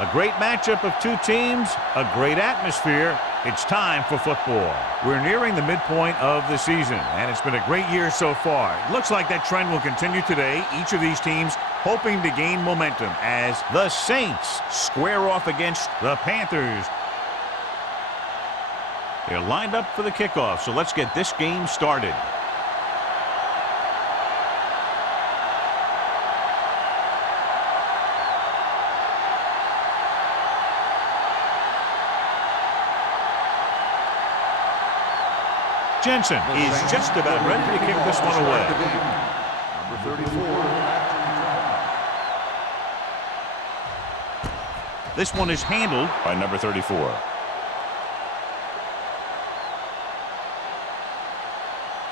A great matchup of two teams, a great atmosphere. It's time for football. We're nearing the midpoint of the season, and it's been a great year so far. It looks like that trend will continue today. Each of these teams hoping to gain momentum as the Saints square off against the Panthers. They're lined up for the kickoff, so let's get this game started. Jensen is just about ready to kick this one away. Number 34. This one is handled by number 34.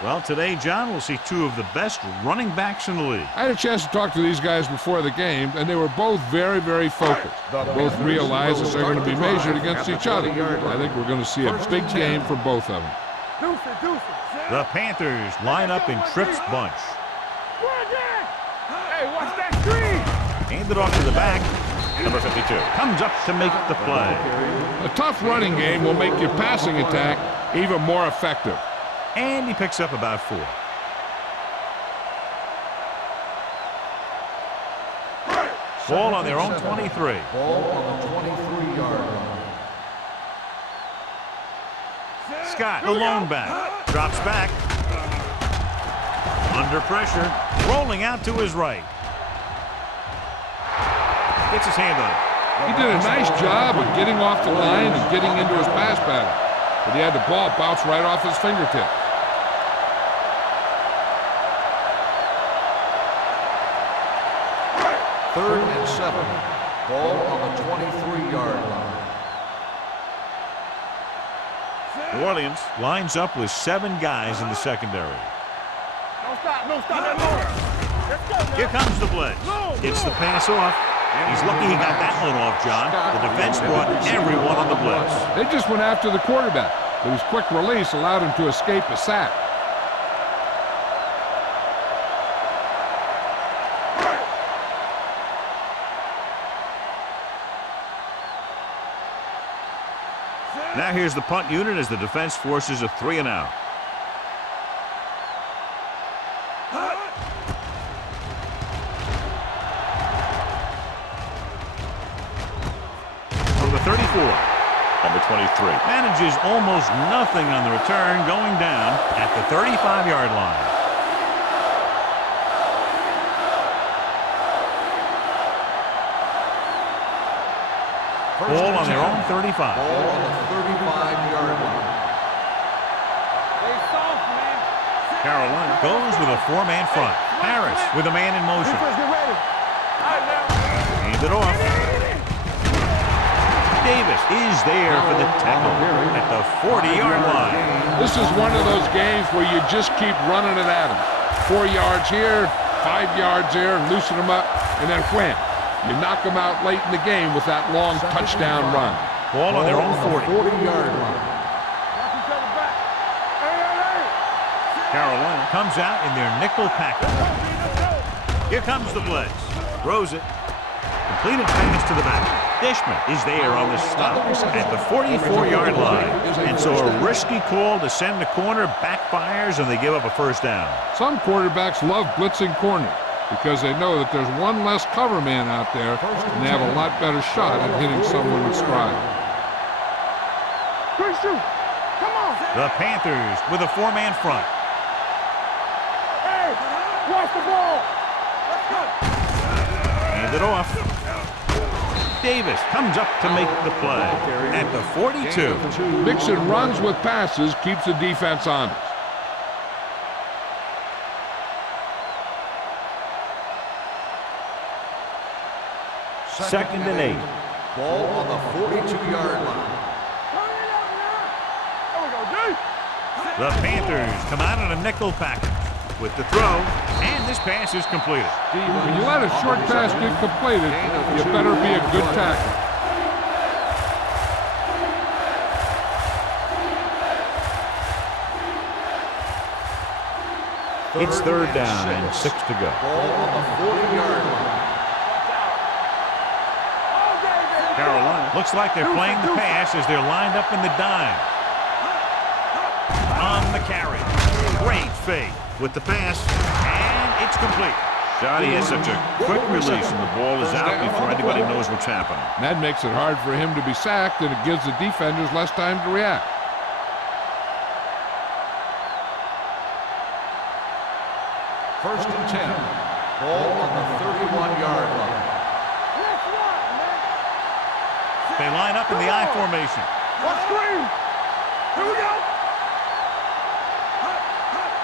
Well, today, John, we'll see two of the best running backs in the league. I had a chance to talk to these guys before the game, and they were both very, very focused. Both realize that they're going to be measured against each other. I think we're going to see a big game for both of them. The Panthers line up in Tripp's bunch. Hey, watch that screen! Handed off to the back. Number 52 comes up to make the play. A tough running game will make your passing attack even more effective. And he picks up about 4. Ball on their own 23. Ball on the 23-yard line. Scott, the lone back, drops back. Under pressure, rolling out to his right. Gets his hand on it. He did a nice job of getting off the line and getting into his pass pattern, but he had the ball bounce right off his fingertips. Third and 7. Ball on the 23-yard line. New Orleans lines up with 7 guys in the secondary. No stop that motor. Let's go, man. Here comes the blitz. Gets the pass off. He's lucky he got that one off, John. The defense brought everyone on the blitz. They just went after the quarterback, but his quick release allowed him to escape a sack. Now here's the punt unit as the defense forces a 3 and out. From the 34. Number 23. Manages almost nothing on the return, going down at the 35-yard line. Ball on their own 35. Ball on the 35-yard line. Stay soft, man. Carolina goes with a 4-man front. Harris with a man in motion. Defense, get ready. All right, now. Hand it off. Davis is there for the tackle at the 40-yard line. This is one of those games where you just keep running it at them. 4 yards here, 5 yards there, loosen them up, and then wham. You knock them out late in the game with that long touchdown run. Ball on their own 40. 40-yard line. Watch each other back. Hey. Carolina comes out in their nickel package. Here comes the blitz. Throws it. Completed pass to the back. Dishman is there on the stop at the 44-yard line. And so a risky call to send the corner backfires, and they give up a first down. Some quarterbacks love blitzing corners because they know that there's one less cover man out there, and they have a lot better shot at hitting someone in stride. Quick shoot. Come on. The Panthers with a 4-man front. Hey, watch the ball. Let's go. Hand it off. Davis comes up to make the play at the 42. Mixing runs with passes keeps the defense honest. Second and 8. Ball on the 42-yard line. There we go, D. The Panthers come out in a nickel package with the throw, and this pass is completed. When you let a short pass get completed, you better be a good tackler. It's third down and 6 to go. Ball on the 40-yard line. Carolina looks like they're playing the pass as they're lined up in the dime. On the carry. Great fake with the pass, and it's complete. Johnny has such a quick release, and the ball is out before anybody knows what's happening. And that makes it hard for him to be sacked, and it gives the defenders less time to react. First and 10. Ball on the 31-yard line. They line up in the I formation. What screen? Here we go.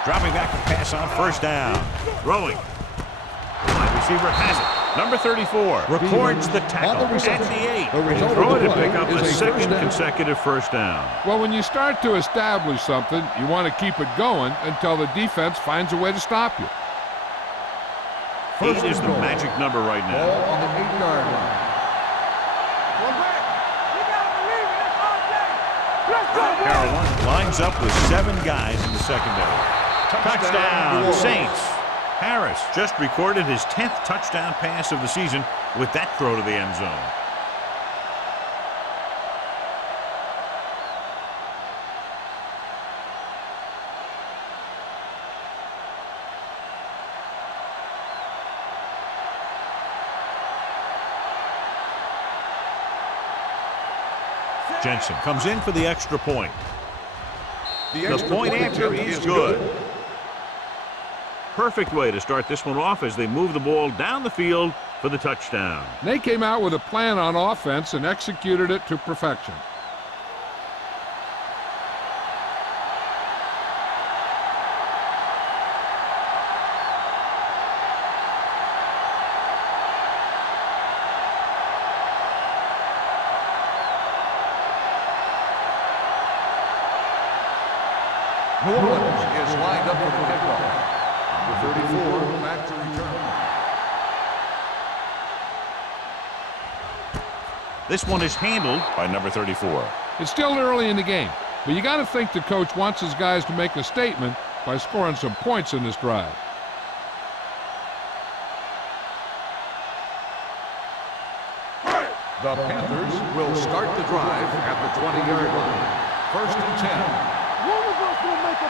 Dropping back to pass on first down. Throwing. The wide receiver has it. Number 34 records the tackle at the 8. Throw it and pick up a second consecutive first down. Well, when you start to establish something, you want to keep it going until the defense finds a way to stop you. 8 is the magic number right Ball now. on the 8-yard line. Carolina lines up with 7 guys in the secondary. Touchdown, Saints. Harris just recorded his 10th touchdown pass of the season with that throw to the end zone. Jensen comes in for the extra point. The point after is good. Perfect way to start this one off as they move the ball down the field for the touchdown. They came out with a plan on offense and executed it to perfection. New Orleans is lined up for the kickoff. Number 34 back to return. This one is handled by number 34. It's still early in the game, but you got to think the coach wants his guys to make a statement by scoring some points in this drive. The Panthers will start the drive at the 20-yard line. First and 10.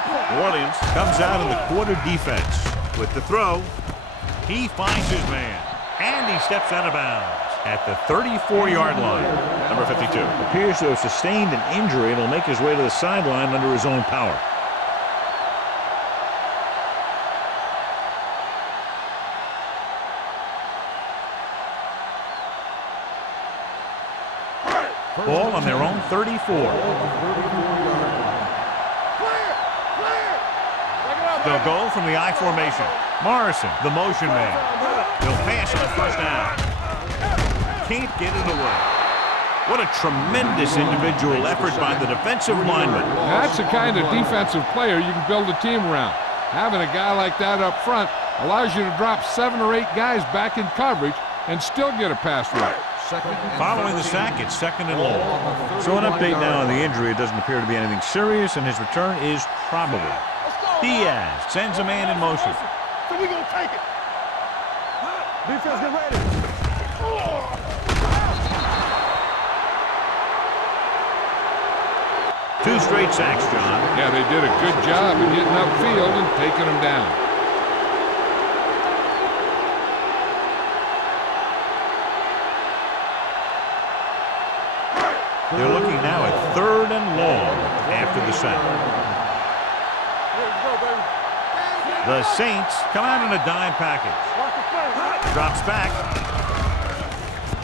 New Orleans comes out in the quarter defense with the throw. He finds his man, and he steps out of bounds at the 34-yard line. Number 52. Appears to have sustained an injury and will make his way to the sideline under his own power. Ball on their own 34. They'll go from the I formation. Morrison, the motion man. He'll pass on first down. Can't get it away. What a tremendous individual effort by the defensive lineman. That's the kind of defensive player you can build a team around. Having a guy like that up front allows you to drop 7 or 8 guys back in coverage and still get a pass rush. Following the sack, it's second and long. So an update now on the injury. It doesn't appear to be anything serious, and his return is probable. Diaz sends a man in motion. So we gonna take it. Defense, get ready. 2 straight sacks, John. Yeah, they did a good job of getting upfield and taking them down. They're looking now at 3rd and long after the sack. The Saints come out in a dime package. Drops back.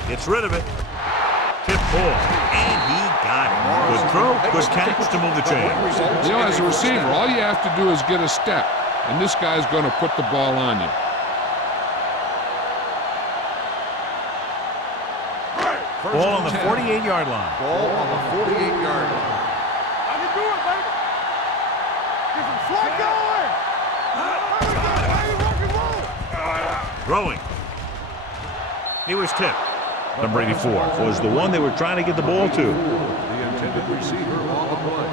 Gets rid of it. Tip ball. And he got it. Good throw, good catch to move the chains. You know, as a receiver, all you have to do is get a step, and this guy's going to put the ball on you. Ball on the 48-yard line. Ball on the 48-yard line. I can do it, baby. Get some slack going. Throwing. He was tipped. Number 84 was the one they were trying to get the ball to. The intended receiver on the play.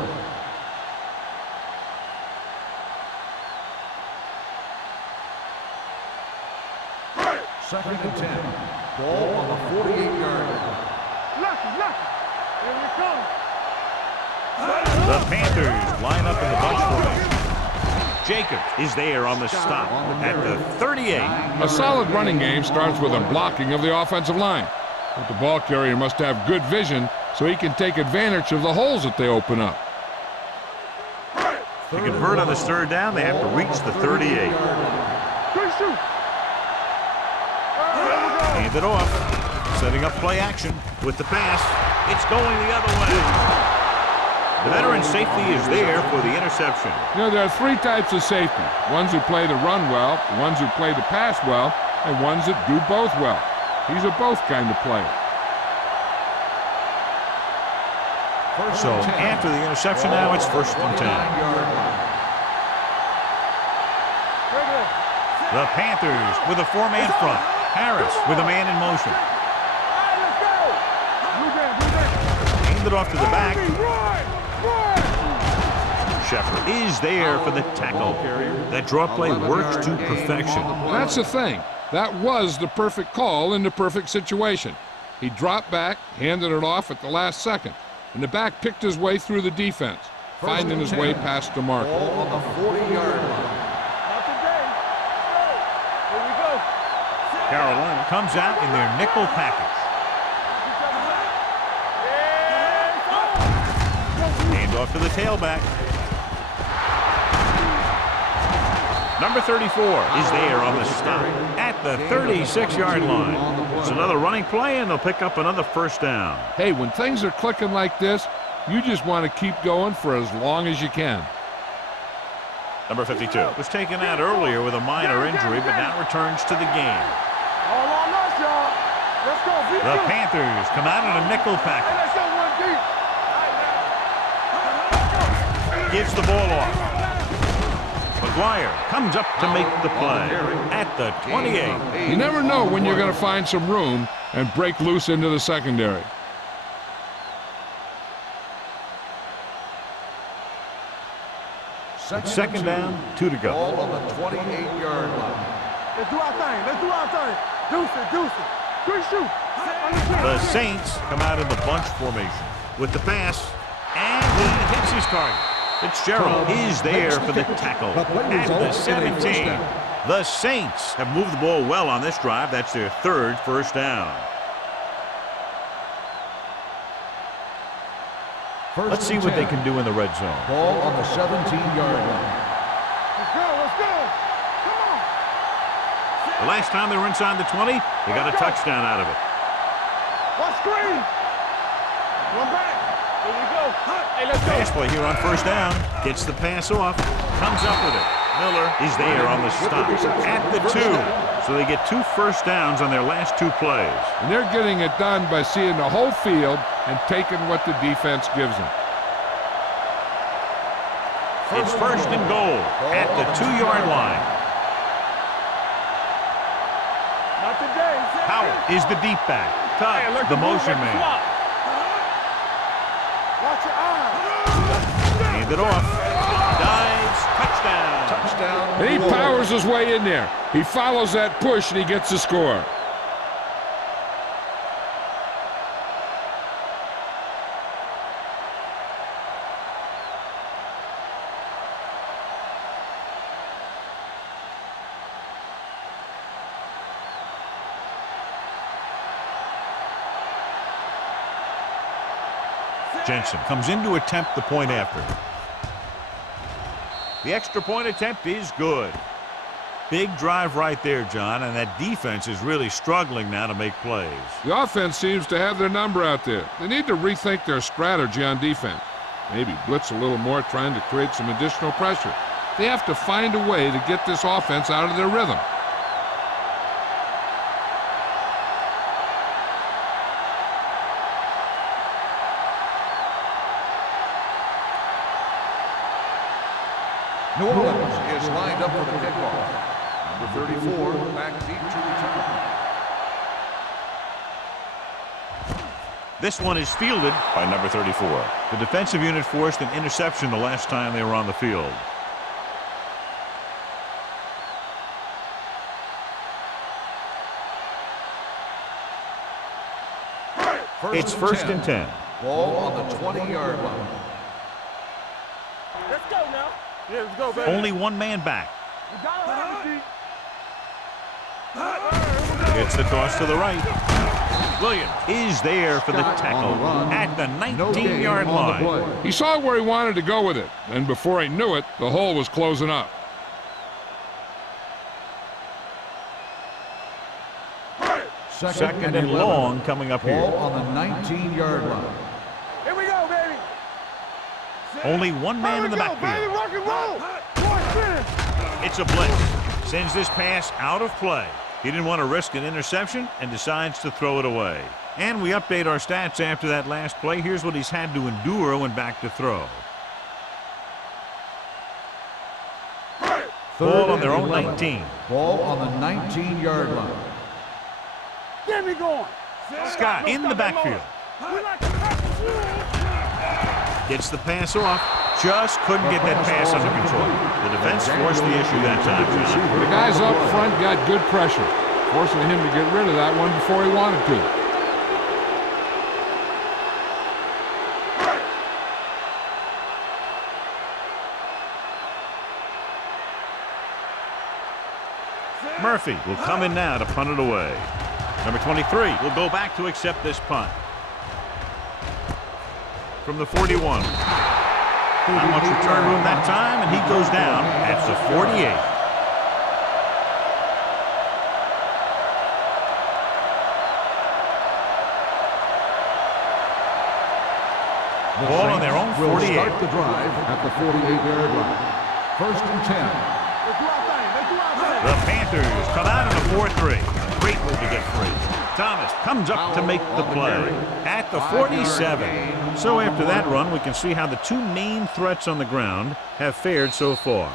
Second and 10. Ball on the 48-yard line. Lucky. Here we come. The Panthers line up in the bunch formation. Jacobs is there on the stop at the 38. A solid running game starts with a blocking of the offensive line. But the ball carrier must have good vision so he can take advantage of the holes that they open up. To convert on this third down, they have to reach the 38. Good shoot. Hand it off. Setting up play action with the pass. It's going the other way. The veteran safety is there for the interception. You know, there are three types of safety. Ones who play the run well, ones who play the pass well, and ones that do both well. He's a both kind of player. So after the interception now, it's 1st and 10. The Panthers with a 4-man front. Harris with a man in motion. Hand it off to the back. Shepard is there for the tackle. That draw play works to perfection. That's the thing. That was the perfect call in the perfect situation. He dropped back, handed it off at the last second, and the back picked his way through the defense, finding his way past the marker. Ball on the 40-yard line. Not today. Here we go. Carolina comes out in their nickel package. Hand off to the tailback. Number 34 is there on the stop at the 36-yard line. It's another running play, and they'll pick up another 1st down. Hey, when things are clicking like this, you just want to keep going for as long as you can. Number 52 was taken out earlier with a minor injury, but now returns to the game. All on us, y'all. Let's go. The Panthers come out in a nickel package. Let's go one deep. Gives the ball off. McGuire comes up to make the play at the 28. You never know when you're going to find some room and break loose into the secondary. Second down, 2 to go. Ball on the 28-yard line. Let's do our thing. Deuce it. Good shoot. The Saints come out in the bunch formation with the pass, and he hits his target. Fitzgerald is there for the tackle at the 17. The Saints have moved the ball well on this drive. That's their 3rd 1st down. Let's see what they can do in the red zone. Ball on the 17-yard line. Let's go. Come on. The last time they were inside the 20, they got a touchdown out of it. One screen. One back. Here we go. Hey, let's go. Pass play here on 1st down. Gets the pass off. Comes up with it. Miller is there on the stop at the 2. So they get 2 1st downs on their last 2 plays. And they're getting it done by seeing the whole field and taking what the defense gives them. It's 1st and goal at the 2-yard line. Not today. Howard is the deep back. Hey, Tubbs, the motion man. Watch your eyes. Hand it off. Dives. Touchdown. And he powers his way in there. He follows that push and he gets the score. Jensen comes in to attempt the point after. The extra point attempt is good. Big drive right there, John, and that defense is really struggling now to make plays. The offense seems to have their number out there. They need to rethink their strategy on defense. Maybe blitz a little more, trying to create some additional pressure. They have to find a way to get this offense out of their rhythm. New Orleans is lined up for the kickoff. Number 34, back deep to return. This one is fielded by number 34. The defensive unit forced an interception the last time they were on the field. It's first and 10. Ball on the 20-yard line. Let's go now. Yeah, let's go, baby. Only one man back. We got it, Gets the toss to the right. Williams is there for the tackle at the 19-yard line. He saw where he wanted to go with it, and before he knew it, the hole was closing up. Second and long coming up here. Ball on the 19-yard line. Here we go, baby. Only one man in the backfield. Rock and roll. It's a blitz. Sends this pass out of play. He didn't want to risk an interception and decides to throw it away. And we update our stats after that last play. Here's what he's had to endure when back to throw. Ball on their own 19. Ball on the 19-yard line. Get me going. Scott in the backfield. Gets the pass off. Just couldn't get that pass under control. The defense forced the issue that time, John. The guys up front got good pressure, forcing him to get rid of that one before he wanted to. Murphy will come in now to punt it away. Number 23 will go back to accept this punt. From the 41. Not much return room that time, and he goes down at the 48. Ball on their own 48. Start the drive at the 48-yard line. First and 10. The Panthers come out in a 4-3. Great move to get free. Thomas comes up to make the play at the 47. So after that run, we can see how the two main threats on the ground have fared so far.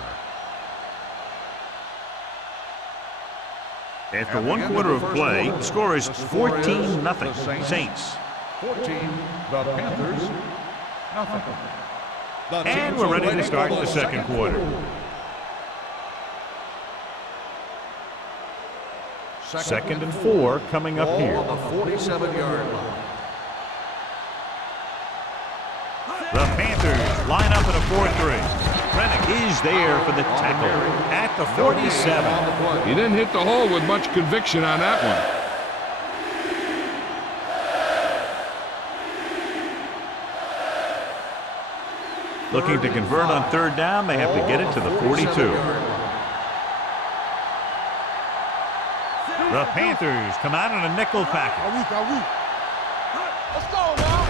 After one quarter of play, the score is 14-0 Saints. 14, the Panthers, nothing. And we're ready to start the second quarter. Second and 4 coming up here. On the 47-yard line. The Panthers line up in a 4-3. Rennick is there for the tackle at the 47. He didn't hit the hole with much conviction on that one. Looking to convert on third down, they have to get it to the 42. The Panthers come out in a nickel package. Let's go now.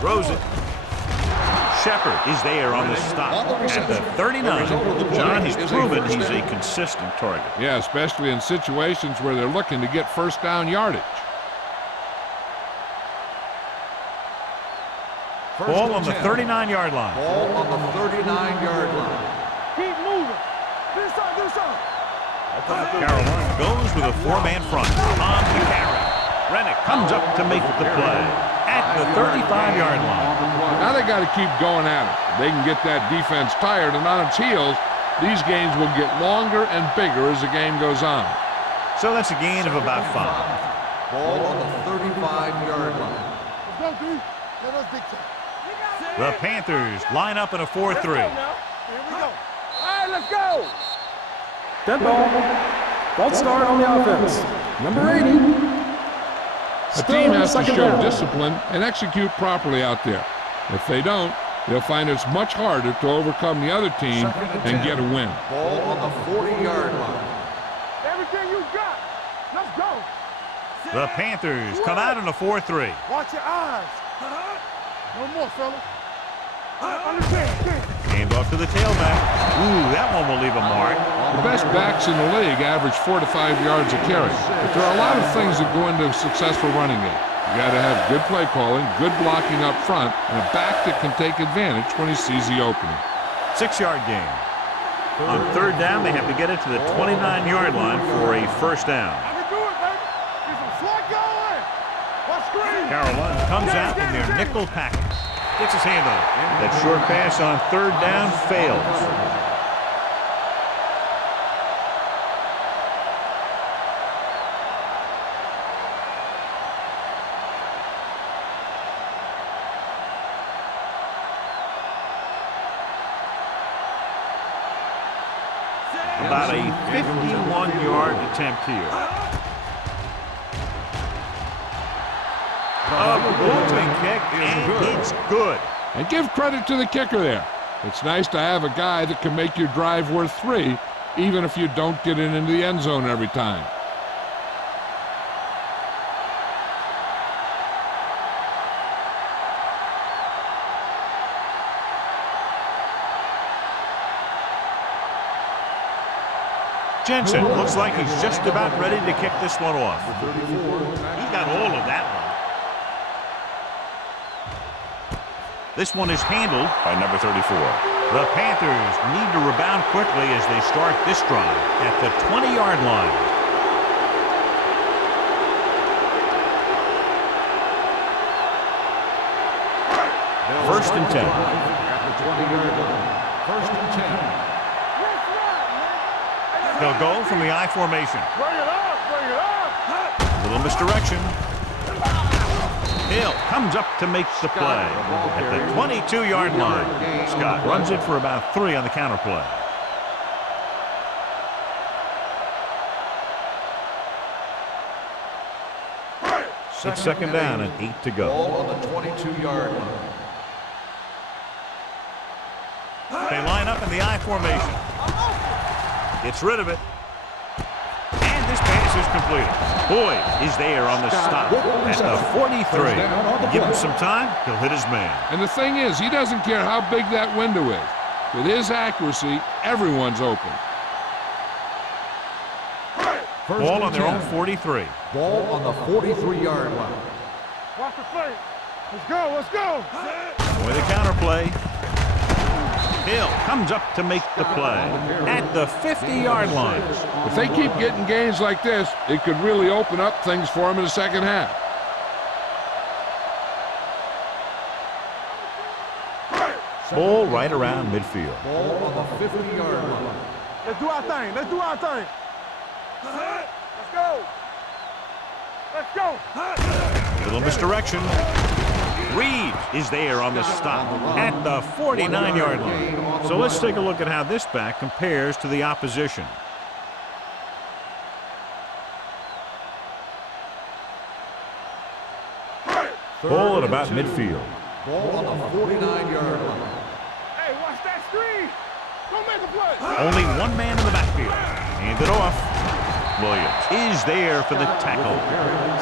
Throws it. Shepard is there on the stop at the 39. John, he's proven he's a consistent target. Yeah, especially in situations where they're looking to get first down yardage. Ball on the 39-yard line. Ball on the 39-yard line. Keep moving. This side. Carolina goes with a four-man front. On to carry. Rennick comes up to make the play at the 35-yard line. Now they got to keep going at it. They can get that defense tired and on its heels. These games will get longer and bigger as the game goes on. So that's a gain of about 5. Ball on the 35-yard line. Let's go, D. Let us dictate. The Panthers line up in a 4-3. Here we go. All right, let's go. Dead ball. False start on the offense. Number 80. A team has to show discipline and execute properly out there. If they don't, they'll find it's much harder to overcome the other team and get a win. Ball on the 40-yard line. Everything you got. Let's go. The Panthers come out in a 4-3. Watch your eyes. No more, fella. Understand. Hand off to the tailback. Ooh, that one will leave a mark. The best backs in the league average 4 to 5 yards a carry. But there are a lot of things that go into a successful running game. You got to have good play calling, good blocking up front, and a back that can take advantage when he sees the opening. 6-yard gain. On 3rd down, they have to get it to the 29-yard line for a first down. I can do it, baby. Get some slot going. What's screen? Carolina comes out in their nickel package. Gets his hand on it. That short pass on 3rd down fails. About a 51-yard attempt here. A booming kick, and it's good. And give credit to the kicker there. It's nice to have a guy that can make your drive worth 3, even if you don't get it into the end zone every time. Jensen looks like he's just about ready to kick this one off. He got all of that one. This one is handled by number 34. The Panthers need to rebound quickly as they start this drive at the 20-yard line. First and 10. At the 20-yard line. First and 10. They'll go from the I formation. Bring it up, bring it up. A little misdirection. Hill comes up to make the play at the 22-yard line. Scott runs it for about 3 on the counter play. It's 2nd down and 8 to go. Ball on the 22-yard line. They line up in the I formation. Gets rid of it. And this pass is completed. Boyd is there on the stop at the 43. Give him some time, he'll hit his man. And the thing is, he doesn't care how big that window is. With his accuracy, everyone's open. Ball on their own 43. Ball on the 43-yard line. Watch the play. Let's go, let's go. With a counter play. Hill comes up to make the play at the 50-yard line. If they keep getting gains like this, it could really open up things for them in the second half. Ball right around midfield. Ball on the 50-yard line. Let's do our thing, let's do our thing. Let's go. Let's go. Little misdirection. Reed is there on the stop at the 49-yard line. So let's take a look at how this back compares to the opposition. Ball at about midfield. Ball on the 49-yard line. Hey, watch that screen. Go make a play. Only one man in the backfield. Hand it off. Williams is there for the tackle.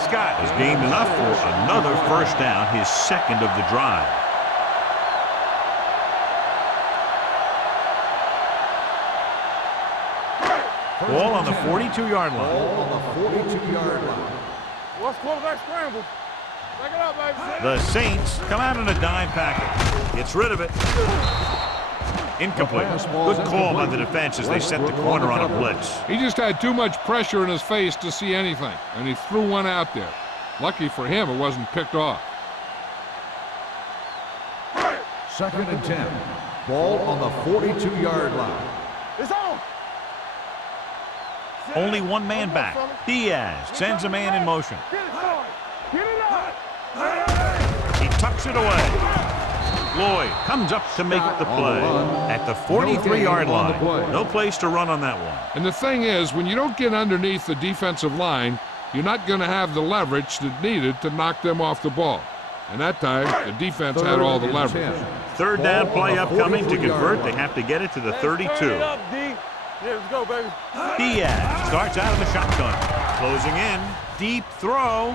Scott has gained enough for another first down, his 2nd of the drive. Ball on the 42-yard line. Ball on the 42-yard line. What's quarterback scramble? Take it up, baby. The Saints come out in a dime package. Gets rid of it. Incomplete. Good call by the defense as they set the corner on a blitz. He just had too much pressure in his face to see anything, and he threw one out there. Lucky for him, it wasn't picked off. 2nd and 10. Ball on the 42-yard line. It's on. Only one man back. Diaz sends a man in motion. Get it going. Get it up. He tucks it away. Lloyd comes up to make the play at the 43-yard line. No place to run on that one. And the thing is, when you don't get underneath the defensive line, you're not going to have the leverage that's needed to knock them off the ball. And that time, the defense had all the leverage. 3rd down play upcoming. To convert, they have to get it to the 32. Turn it up, D. Yeah, let's go, baby. Diaz starts out in the shotgun. Closing in. Deep throw.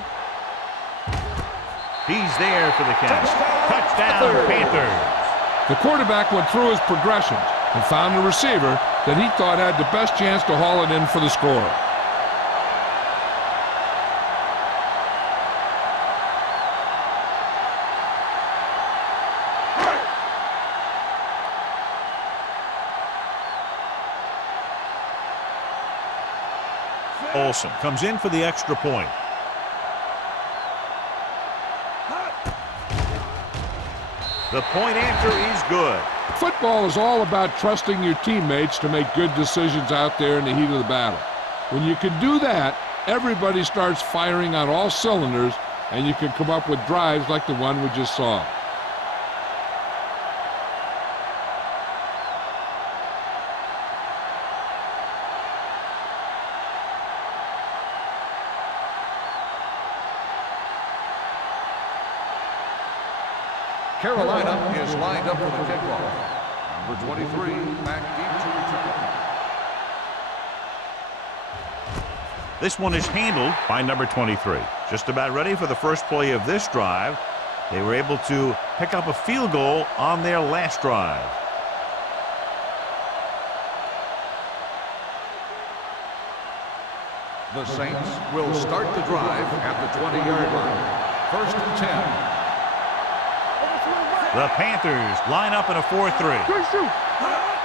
He's there for the catch. Touchdown, Panthers. The quarterback went through his progressions and found a receiver that he thought had the best chance to haul it in for the score. Olsen comes in for the extra point. The point answer is good. Football is all about trusting your teammates to make good decisions out there in the heat of the battle. When you can do that, everybody starts firing on all cylinders, and you can come up with drives like the one we just saw. Carolina is lined up for the kickoff. Number 23, back deep to return. This one is handled by number 23. Just about ready for the first play of this drive. They were able to pick up a field goal on their last drive. The Saints will start the drive at the 20-yard line. 1st and 10. The Panthers line up in a 4-3.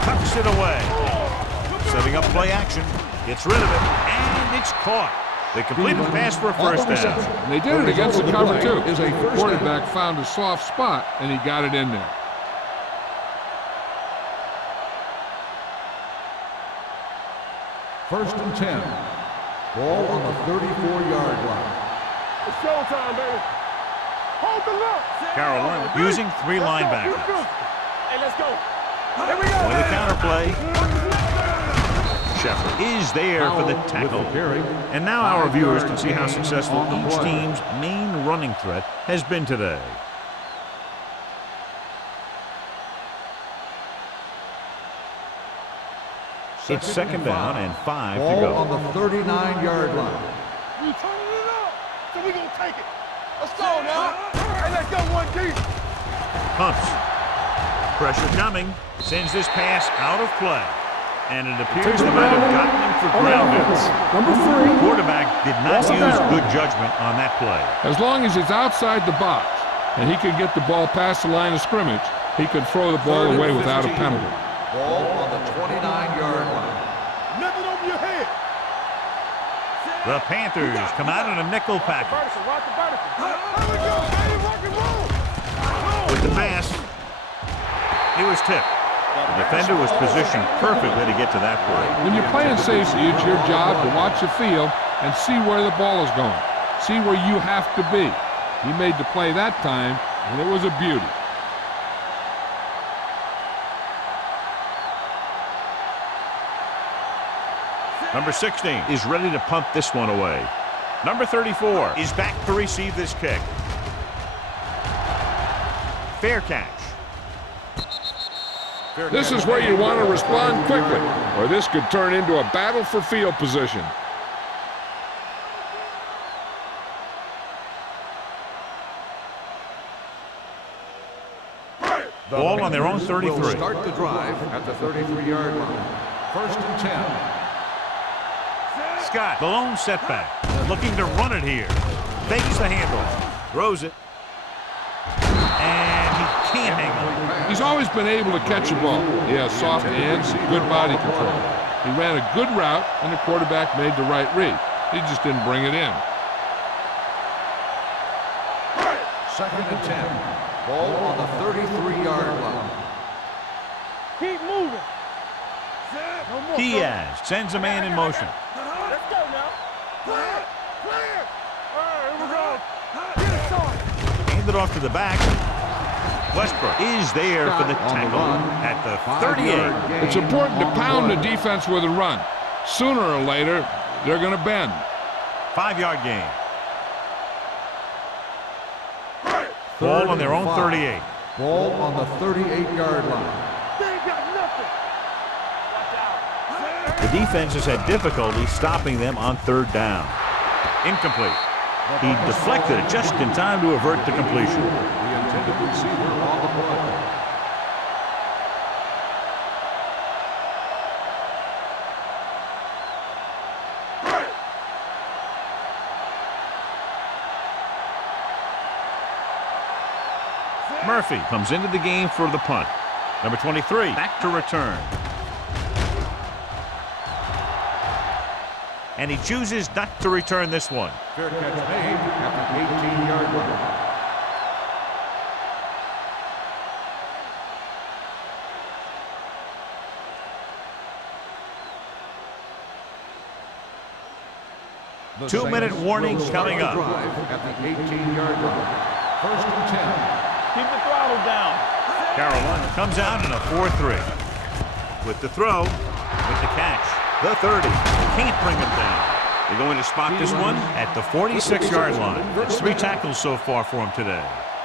Tucks it away. Setting up play action. Gets rid of it. And it's caught. They completed the pass for a first down. And they did it against the cover, too. The quarterback found a soft spot, and he got it in there. First and 10. Ball on the 34-yard line. It's showtime, baby. Hold the look. Carolina using 3 linebackers. Hey, let's go. Here we go. With the counter play. Shepard is there for the tackle. And now our viewers can see how successful each team's main running threat has been today. It's second down and 5 to go. On the 39-yard line. We turning it up, so we gonna take it. Let's go now. Hey, let's go one deep. Hunts. Pressure coming. Sends this pass out of play. And it appears they might have gotten him for grounded. Number 3. Quarterback did not use good judgment on that play. As long as it's outside the box and he can get the ball past the line of scrimmage, he can throw the ball away without a penalty. Ball on the 29-yard line. Nothing over your head. The Panthers come out in a nickel package. Vertical, rock the vertical. There we go, baby, rock and roll. With the pass, he was tipped. The defender was positioned perfectly to get to that point. When you're playing safety, it's your job to watch the field and see where the ball is going. See where you have to be. He made the play that time, and it was a beauty. Number 16 is ready to punt this one away. Number 34 is back to receive this kick. Fair catch. This is where you want to respond quickly, or this could turn into a battle for field position. Ball on their own 33. Will start the drive at the 33-yard line. 1st and 10. Scott, the lone setback. Looking to run it here. Fakes the handle. Throws it. And he can't hang on. He's always been able to catch a ball. He has soft hands, good body control. He ran a good route, and the quarterback made the right read. He just didn't bring it in. 2nd and 10. Ball on the 33-yard line. Keep moving. No more. Diaz sends a man in motion. Let's go now. Clear. Clear. All right, here we go. Get it started. Handed off to the back. Westbrook is there for the tackle at the 38. It's important to pound the defense with a run. Sooner or later, they're going to bend. 5-yard gain. Ball on their own 38. Ball on the 38-yard line. They ain't got nothing. Watch out. The defense has had difficulty stopping them on 3rd down. Incomplete. He deflected it just in time to avert the completion. The intended receiver on the play. Murphy comes into the game for the punt. Number 23 back to return. and he chooses not to return this one. Fair catch made at the 18-yard line. The 2-minute warning coming up. At the 18-yard line. 1st and 10. Keep the throttle down. Carolina comes out in a 4-3. With the throw, with the catch, the 30. Can't bring him down. They're going to spot this one at the 46-yard line. That's 3 tackles so far for him today.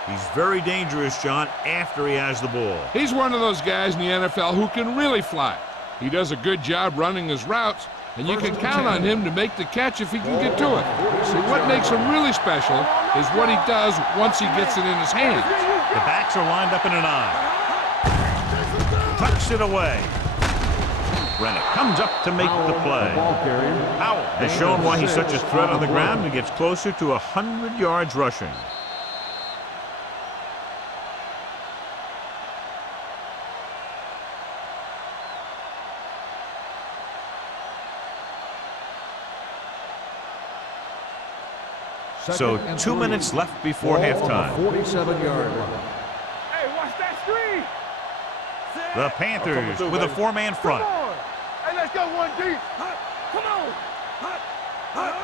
He's very dangerous, John, after he has the ball. He's one of those guys in the NFL who can really fly. He does a good job running his routes, and you can count on him to make the catch if he can get to it. See, what makes him really special is what he does once he gets it in his hands. The backs are lined up in an eye. Tucks it away. Rennick comes up to make the play. Howell has shown why he's such a threat on the ground and gets closer to 100 yards rushing. So 2 minutes left before halftime. 47-yard line. Hey, watch that screen. The Panthers with a 4-man front. Come on. Hey, let's go one deep. Come on.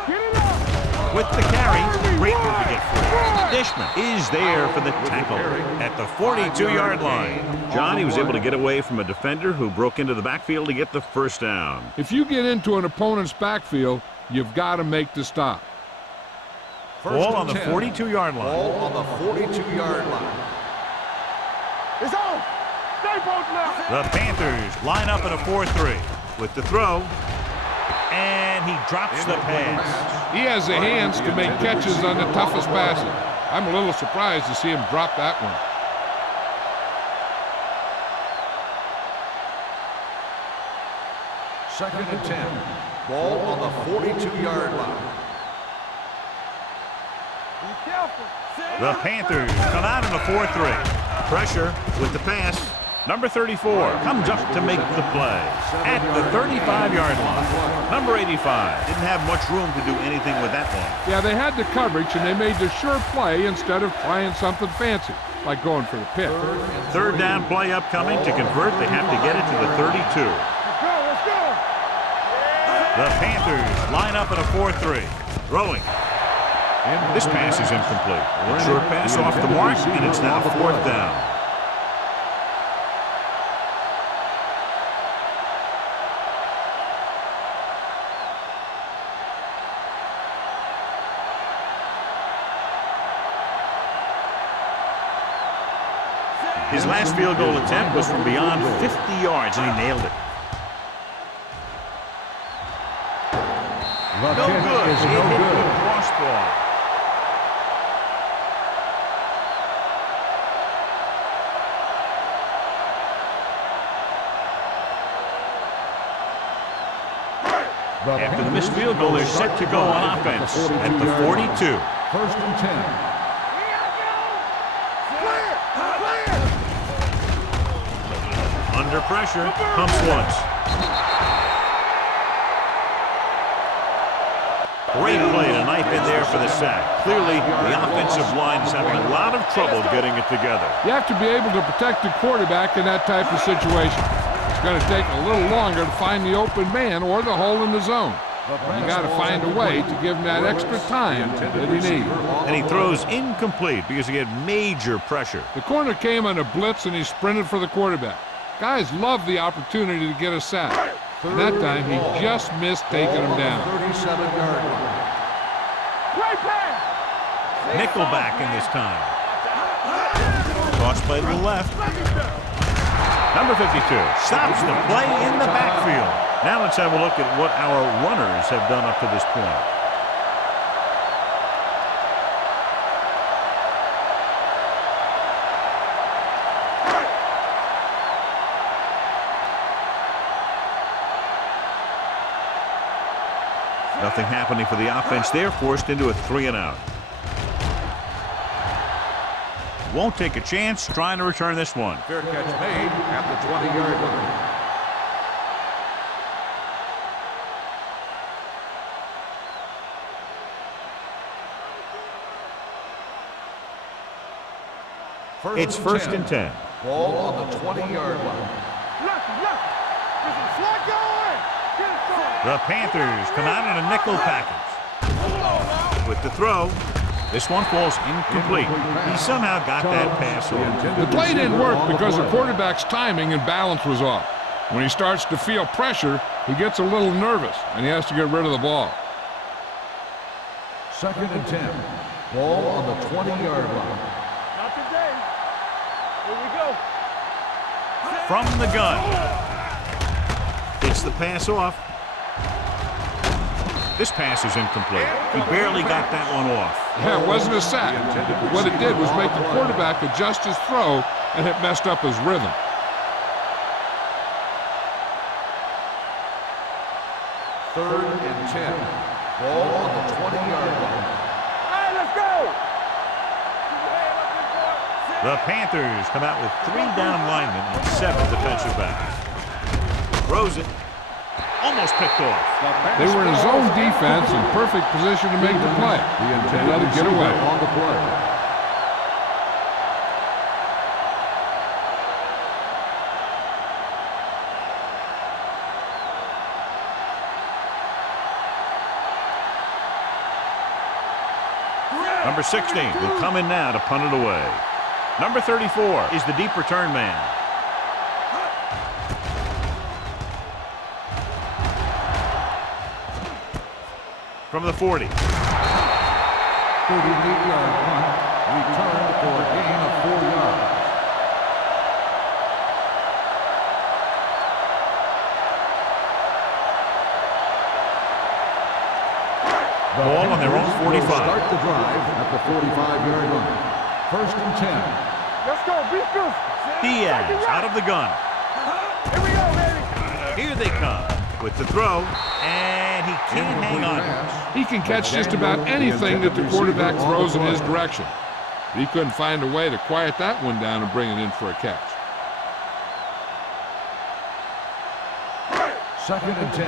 Get it up. With the carry, great move to get free. Dishman is there for the tackle at the 42-yard line. John, he was able to get away from a defender who broke into the backfield to get the first down. If you get into an opponent's backfield, you've got to make the stop. Ball on the 42-yard line. Ball on the 42-yard line. It's on. Stay both now. The Panthers line up in a 4-3 with the throw, and he drops the pass. He has the hands to make catches on the toughest passes. I'm a little surprised to see him drop that one. Second and 10. Ball on the 42-yard line. Be careful. The Panthers come out in a 4-3. Pressure with the pass. Number 34 comes up to make the play at the 35-yard line. Number 85 didn't have much room to do anything with that one. Yeah, they had the coverage, and they made the sure play instead of trying something fancy, like going for the pick. Third down play upcoming. To convert, they have to get it to the 32. Let's go. Let's go. The Panthers line up in a 4-3. Throwing. This pass is incomplete. Short pass off the mark, and it's now 4th down. His last field goal attempt was from beyond 50 yards, and he nailed it. No good. He hit the crossbar. After the missed field goal, they're set to go on offense at the 42. 1st and 10. Under pressure, pumps once. Great play tonight in there for the sack. Clearly, the offensive line is having a lot of trouble getting it together. You have to be able to protect the quarterback in that type of situation. It's going to take a little longer to find the open man or the hole in the zone. You got to find a way to give him that extra time that he needs. And he throws incomplete because he had major pressure. The corner came on a blitz, and he sprinted for the quarterback. Guys love the opportunity to get a sack. And that time, he just missed taking him down. 37-yard line. Great pass. Nickelback in this time. Toss play to the left. Number 52 stops the play in the backfield. Now let's have a look at what our runners have done up to this point. Nothing happening for the offense. They're forced into a 3-and-out. Won't take a chance trying to return this one. Fair catch made at the 20-yard line. It's first and 10. Ball on the 20-yard line. The Panthers come out in a nickel package. With the throw, this one falls incomplete. He somehow got that pass off. The play didn't work because the quarterback's timing and balance was off. When he starts to feel pressure, he gets a little nervous, and he has to get rid of the ball. Second and 10. Ball on the 20-yard line. Not today. Here we go. From the gun. It's the pass off. This pass is incomplete. He barely got that one off. Yeah, it wasn't a sack. What it did was make the quarterback adjust his throw, and it messed up his rhythm. Third and 10. Ball on the 20-yard line. All right, let's go. The Panthers come out with 3 down linemen and 7 defensive backs. Throws it. Almost picked off. They were in zone defense in perfect position to make the play. They let it get away. On the play. Number 16 will come in now to punt it away. Number 34 is the deep return man. From the 40. 38-yard punt. Returned for a gain of 4 yards. Ball on their own 45. Start the drive at the 45-yard line. First and 10. Let's go. Be good. Diaz out of the gun. Here we go, baby. Here they come with the throw, and he can't hang on. He can catch just about anything that the quarterback throws in his direction. He couldn't find a way to quiet that one down and bring it in for a catch. Second and 10.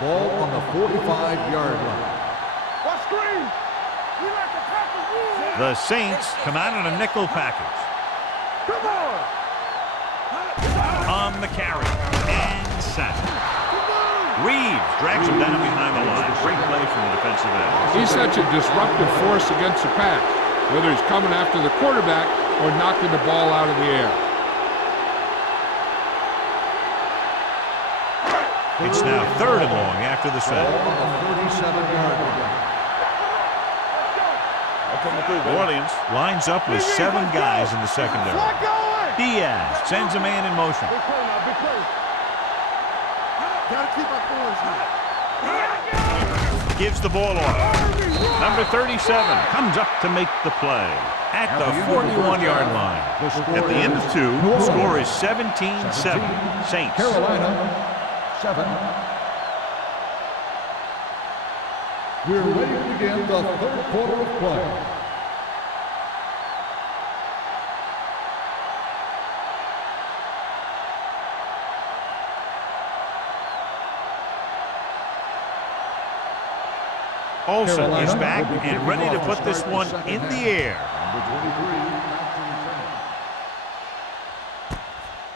Ball on the 45-yard line. What screen? We like the Packers rule. The Saints come out in a nickel package. Come on. On the carry, and sacked. Reeves drags him down behind the line. Great play from the defensive end. He's such a disruptive force against the pass, whether he's coming after the quarterback or knocking the ball out of the air. It's now 3rd and long after the sack. Ball on the 37-yard line. New Orleans lines up with 7 guys in the secondary. Diaz sends a man in motion. Big play now, big play. Gotta keep my points. Gives the ball off. Number 37 comes up to make the play at the 41-yard line. At the end of 2, the score is 17-7. Saints. Carolina, 7. We're ready to begin the third quarter of play. Olsen is back and ready to put this one in the air.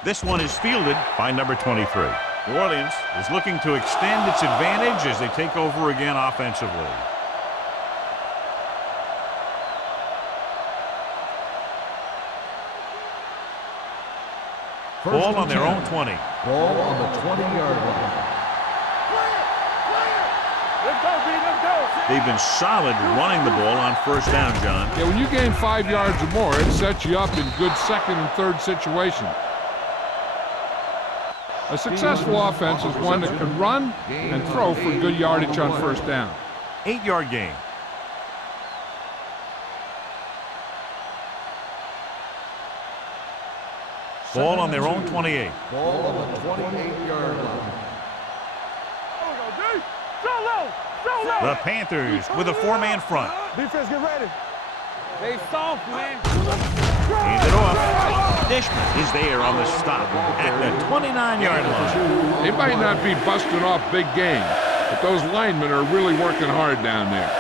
This one is fielded by number 23. New Orleans is looking to extend its advantage as they take over again offensively. Ball on their own 20. Ball on the 20-yard line. Let's go, B, let's go. They've been solid running the ball on first down, John. Yeah, when you gain 5 yards or more, it sets you up in good second and third situations. A successful offense is one that can run and throw for good yardage on first down. 8-yard gain. Ball on their own 28. Ball on the 28-yard line. There we go, D. Show low. Show low. The Panthers with a 4-man front. Defense, get ready. They soft, man. Hands it off. Dishman is there on the stop at the 29-yard line. They might not be busting off big game, but those linemen are really working hard down there.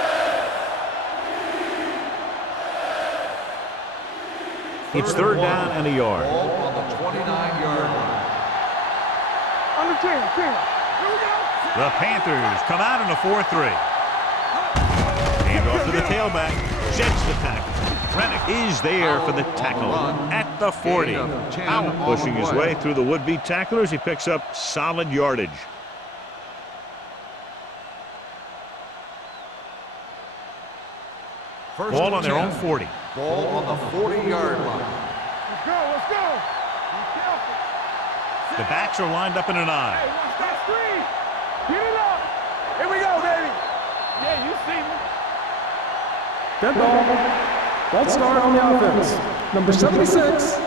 It's third down and a yard. Ball on the 29-yard line. Under 10. Here we go. The Panthers come out in a 4-3. Hand off to the tailback. Jets the tackle. Rennick is there for the tackle at the 40. Pushing his way through the would-be tacklers, he picks up solid yardage. Ball on their own 40. Ball on the 40-yard line. Let's go. Be careful. The backs are lined up in an I. Hey, watch that screen. Get it up. Here we go, baby. Yeah, you see me. Dead ball. False start on the offense. Number 76.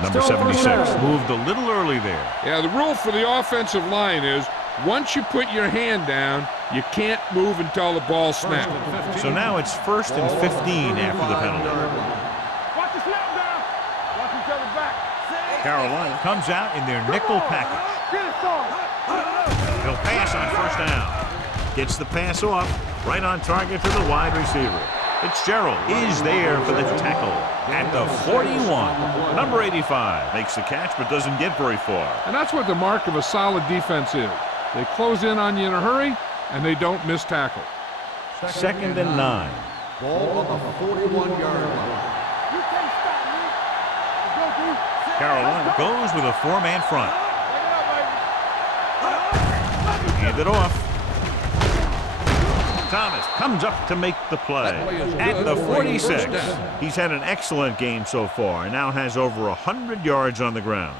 Number Still first 76 down. moved a little early there. Yeah, the rule for the offensive line is once you put your hand down, you can't move until the ball snaps. So now it's 1st and 15 after the penalty. Watch the snap down. Watch each other back. Carolina comes out in their nickel package. Get it, son. He'll pass on 1st down. Gets the pass off, right on target to the wide receiver. Fitzgerald is there for the tackle at the 41. Number 85 makes the catch but doesn't get very far. And that's what the mark of a solid defense is. They close in on you in a hurry, and they don't miss tackle. 2nd and 9. Ball on the 41-yard line. You can't stop me. Go, dude. Carolina goes with a 4-man front. Take it up, baby. Hand it off. Thomas comes up to make the play at the 46. He's had an excellent game so far and now has over 100 yards on the ground.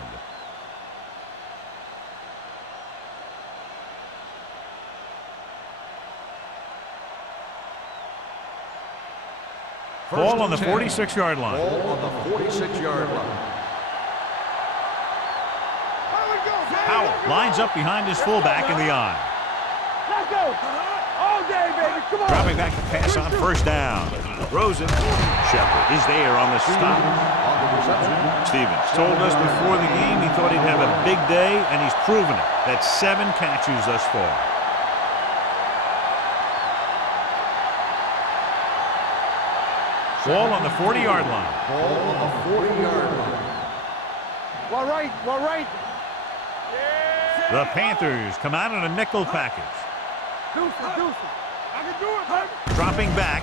Ball on the 46-yard line. Ball on the 46-yard line. Powell lines up behind his fullback in the I. Let's go. All day, baby. Come on. Dropping back to pass on 1st down. Throws it. Shepard is there on the stop. On the reception. Stevens told us before the game he thought he'd have a big day, and he's proven it. That's 7 catches thus far. Ball on the 40-yard line. Ball on the 40-yard line. Well, right. The Panthers come out in a nickel package. Deuce it. I can do it, baby. Dropping back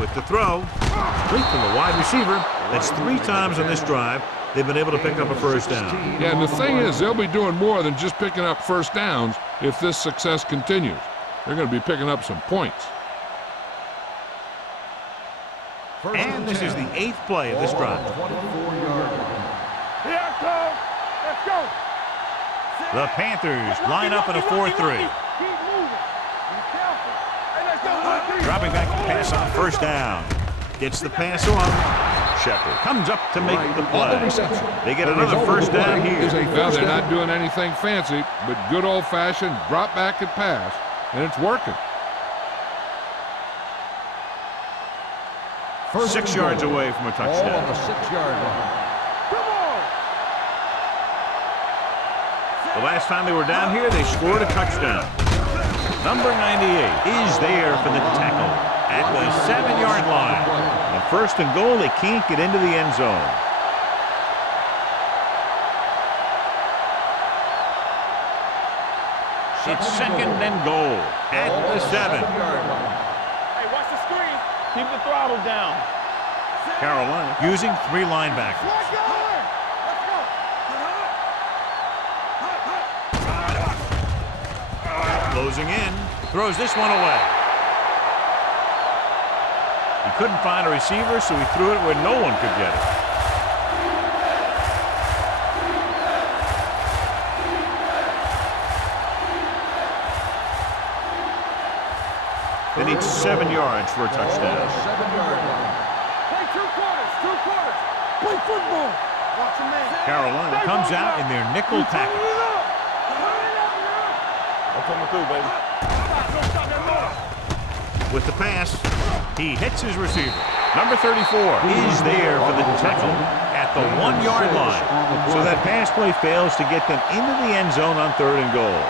with the throw. Complete to the wide receiver. That's 3 times on this drive they've been able to pick up a 1st down. Yeah, and the thing is, they'll be doing more than just picking up 1st downs if this success continues. They're going to be picking up some points. And this is the 8th play of this drive. 24-yard line. Here I come. Let's go. The Panthers line up in a 4-3. Keep moving. Be careful. Hey, let's go. Dropping back to pass on 1st down. Gets the pass off. Shepard comes up to make the play. They get another 1st down here. Well, they're not doing anything fancy, but good old-fashioned drop back and pass, and it's working. 6 yards away from a Ball on touchdown. the 6-yard line. Come on. The last time they were down here, they scored a touchdown. Number 98 is there for the tackle at the 7-yard line. On 1st and goal, they can't get into the end zone. It's 2nd and goal at the 7. Hey, watch the screen. Keep the throttle down. Carolina using 3 linebackers. Let's go. Closing in, throws this one away. He couldn't find a receiver, so he threw it where no one could get it. They need 7 yards for a touchdown. 7-yard line. Play 2 quarters. Play football. Watch your man. Carolina comes out in their nickel package. I'm coming through, baby. With the pass, he hits his receiver. Number 34 is there for the tackle at the 1-yard line. So that pass play fails to get them into the end zone on 3rd and goal.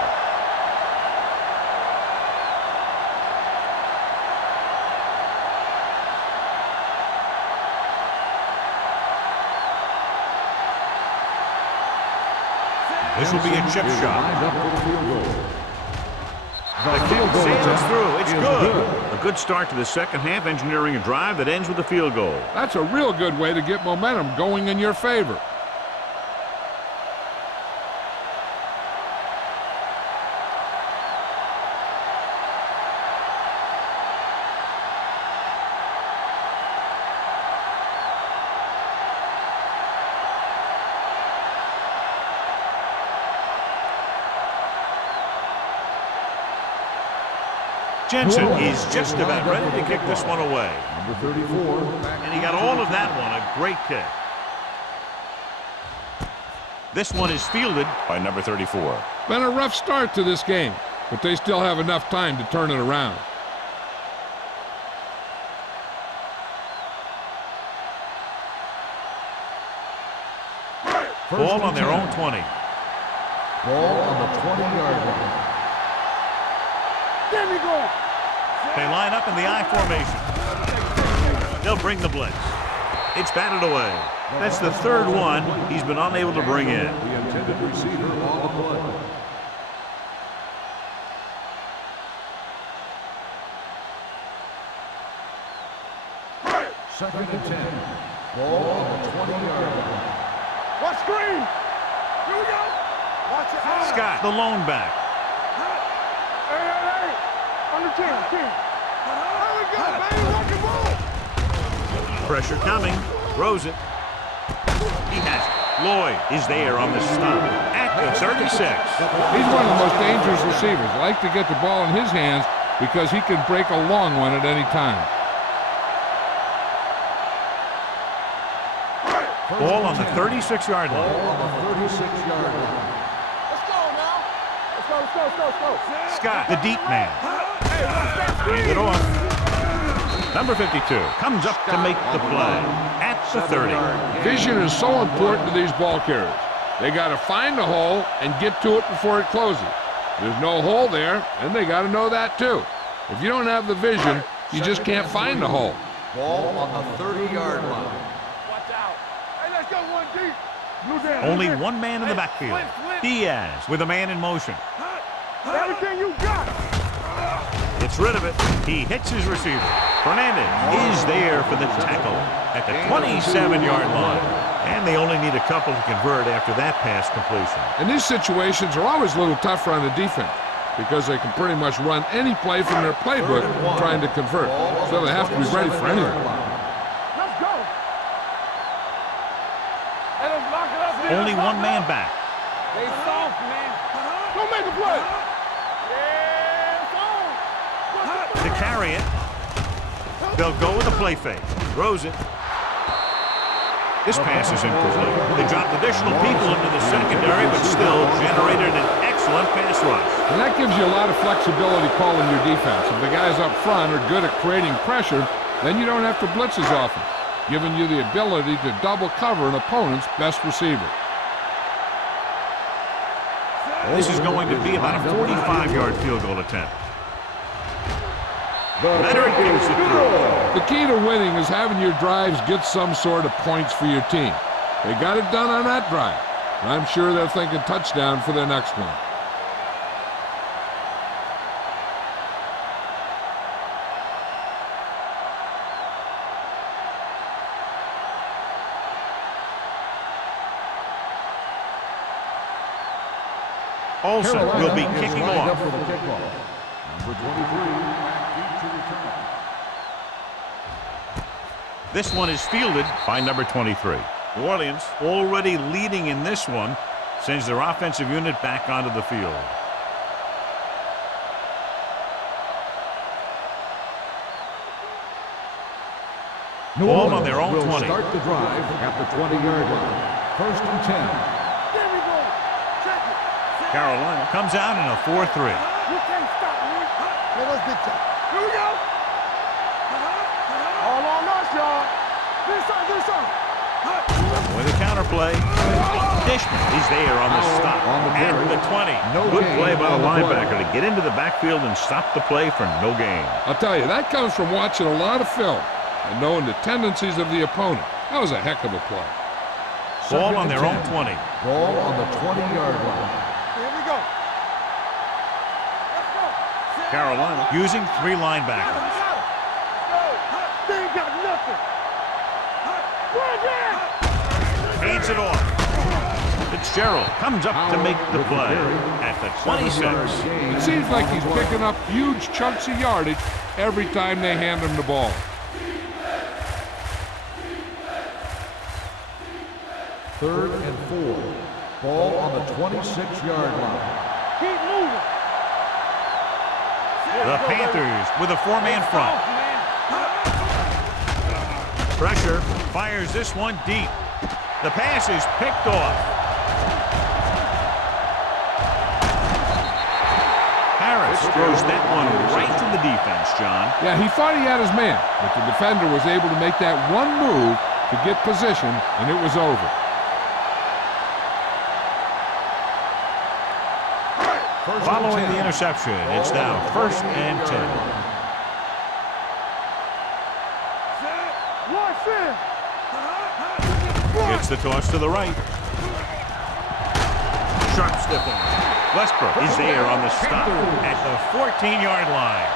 This will be a chip shot. Lined up for the field goal. The kick sails through. It's good. A good start to the second half, engineering a drive that ends with a field goal. That's a real good way to get momentum going in your favor. Jensen is just about ready to kick this one away. Number 34. And he got all of that one. A great kick. This one is fielded by number 34. Been a rough start to this game, but they still have enough time to turn it around. Ball on their own 20. Ball on the 20-yard line. There we go. They line up in the I formation. They'll bring the blitz. It's batted away. That's the third one he's been unable to bring in. The intended receiver on the play. Second and 10. Ball on the 20-yard line. What screen? Here we go. Watch it. Scott, the lone back. Hey. Under 10. There we go, baby. Rock and roll. Pressure coming. Throws it. He has it. Lloyd is there on the stop at the 36. He's one of the most dangerous receivers. I like to get the ball in his hands because he can break a long one at any time. Ball on the 36-yard line. Ball on the 36-yard line. Let's go now. Let's go. Scott, the deep man. Hands it off. Number 52 comes up to make the play at the 30. Vision is so important to these ball carriers. They got to find the hole and get to it before it closes. There's no hole there, and they got to know that too. If you don't have the vision, you just can't find the hole. Ball on the 30-yard line. Watch out. Hey, let's go one deep. Only one man in the backfield. Diaz with a man in motion. Everything you got. Gets rid of it. He hits his receiver. Fernandez is there for the tackle at the 27-yard line. And they only need a couple to convert after that pass completion. And these situations are always a little tougher on the defense because they can pretty much run any play from their playbook trying to convert. So they have to be ready for anything. Let's go. Hey, let's lock it up. Only one man back. They soft, man. Don't make a play. Yeah, it's on. To carry it, they'll go with a play fake. Throws it. This pass is incomplete. They dropped additional people into the secondary, but still generated an excellent pass rush. And that gives you a lot of flexibility calling your defense. If the guys up front are good at creating pressure, then you don't have to blitz as often, giving you the ability to double cover an opponent's best receiver. This is going to be about a 45-yard field goal attempt. Leonard kicks it through. The key to winning is having your drives get some sort of points for your team. They got it done on that drive, and I'm sure they're thinking touchdown for their next one. Olsen will be kicking off. For the kickoff. Number 23. This one is fielded by number 23. New Orleans already leading in this one, sends their offensive unit back onto the field. Ball on their own 20. Start the drive at the 20-yard line. First and 10. There we go. Check it. Carolina comes out in a 4-3. You can't stop me. Let us get that. Here we go. All on us, y'all. This side. With a counterplay, Dishman is there on the stop at the 20. Good play by the linebacker to get into the backfield and stop the play for no gain. I'll tell you, that comes from watching a lot of film and knowing the tendencies of the opponent. That was a heck of a play. Ball on their own 20. Ball on the 20-yard line. Carolina. using 3 linebackers. They ain't got nothing. Hands it off. Fitzgerald comes up to make the play at the 26. It seems like he's picking up huge chunks of yardage every time they hand him the ball. Third and 4. Ball on the 26-yard line. Keep moving. The Panthers with a 4-man front. Pressure, fires this one deep. The pass is picked off. Harris throws that one right to the defense, John. Yeah, he thought he had his man, but the defender was able to make that one move to get position, and it was over. Following the interception, it's now 1st and 10. Watch it. Gets the toss to the right. Sharp stiffing. Westbrook is there on the stop at the 14-yard line.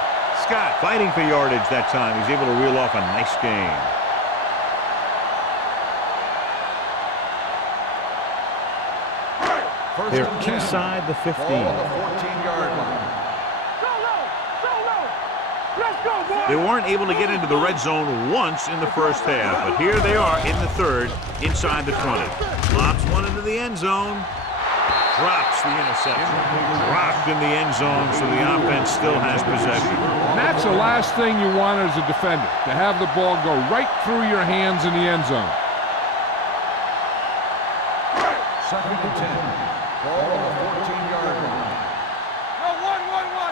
Scott fighting for yardage that time. He's able to reel off a nice gain. They're inside the 15. Ball on the 14-yard line. Let's go, boy. They weren't able to get into the red zone once in the first half, but here they are in the third, inside the 20. Lobs one into the end zone. Drops the interception. Dropped in the end zone, so the offense still has possession. And that's the last thing you want as a defender, to have the ball go right through your hands in the end zone. 2nd and 10. Ball on the 14-yard line. No, one.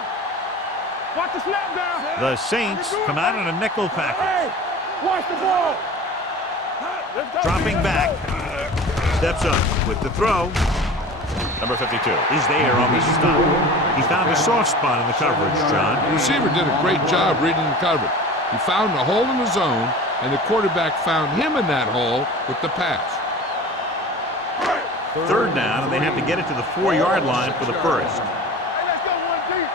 Watch the snap down. The Saints come out in a nickel package. Hey, watch the ball. Let's go. Dropping back. Steps up with the throw. Number 52 is there on the stop. He found a soft spot in the coverage, John. The receiver did a great job reading the coverage. He found a hole in the zone, and the quarterback found him in that hole with the pass. 3rd down, and they have to get it to the 4-yard line for the first. Hey, let's go one deep.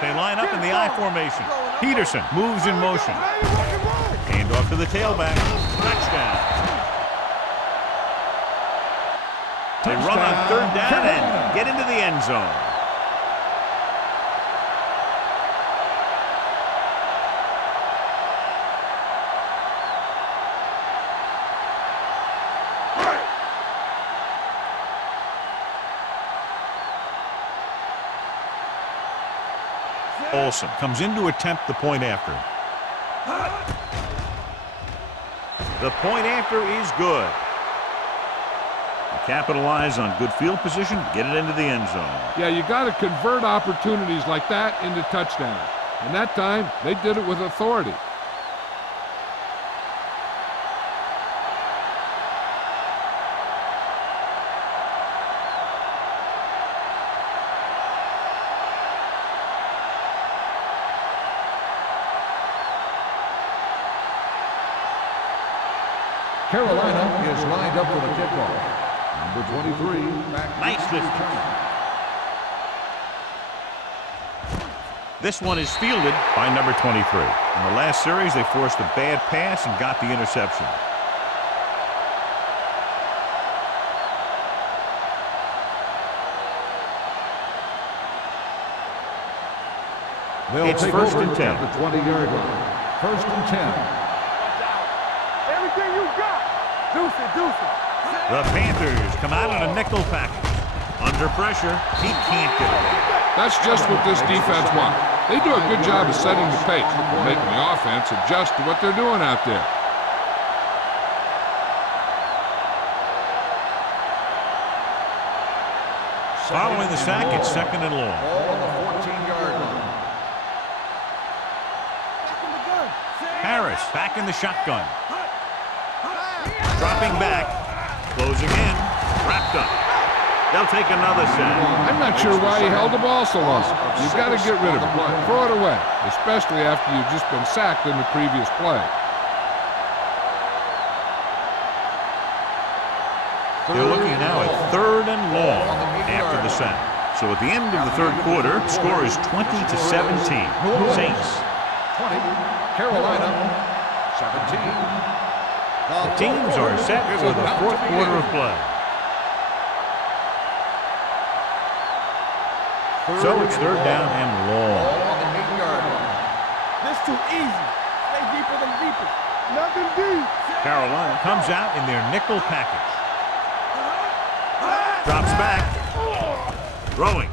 They line up in the I formation. Peterson moves in motion. Hand off to the tailback. Touchdown. They run on 3rd down and get into the end zone. Olsen comes in to attempt the point after. The point after is good. Capitalize on good field position, get it into the end zone. Yeah, you got to convert opportunities like that into touchdowns. And that time, they did it with authority. Carolina is lined up for the kickoff. Number 23. Nice distance. This one is fielded by number 23. In the last series, they forced a bad pass and got the interception. It's 1st and 10. At the 20-yard line. 1st and 10. Everything you got. Deuce it. The Panthers come out in a nickel package. Under pressure, he can't get it. That's just what this defense wants. They do a good job of setting the pace, making the offense adjust to what they're doing out there. Following the sack, it's 2nd and long. Ball on the 14-yard line. Harris back in the shotgun. Dropping back. Closing in. Wrapped up. They'll take another sack. I'm not sure why he held the ball so long. You've got to get rid of it. Throw it away, especially after you've just been sacked in the previous play. They're looking now at 3rd and long after the sack. So at the end of the third quarter, the score is 20-17. Saints. 20. Carolina. 17. The teams are set for the fourth quarter of play. So it's third down and long. Ball on the 8-yard line. This too easy. Stay deeper than deeper. Nothing deep. Carolina comes out in their nickel package. Drops back. Throwing.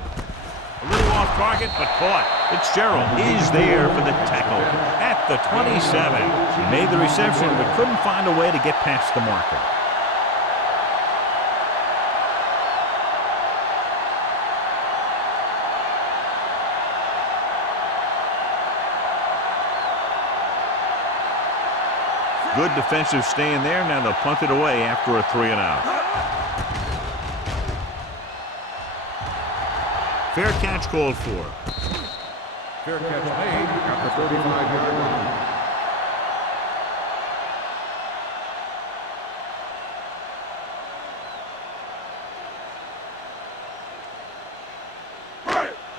A little off target, but caught. Fitzgerald is there for the tackle at the 27. He made the reception, but couldn't find a way to get past the marker. Good defensive stand there. Now they'll punt it away after a 3-and-out. Fair catch called for. Fair catch made at the 35-yard line.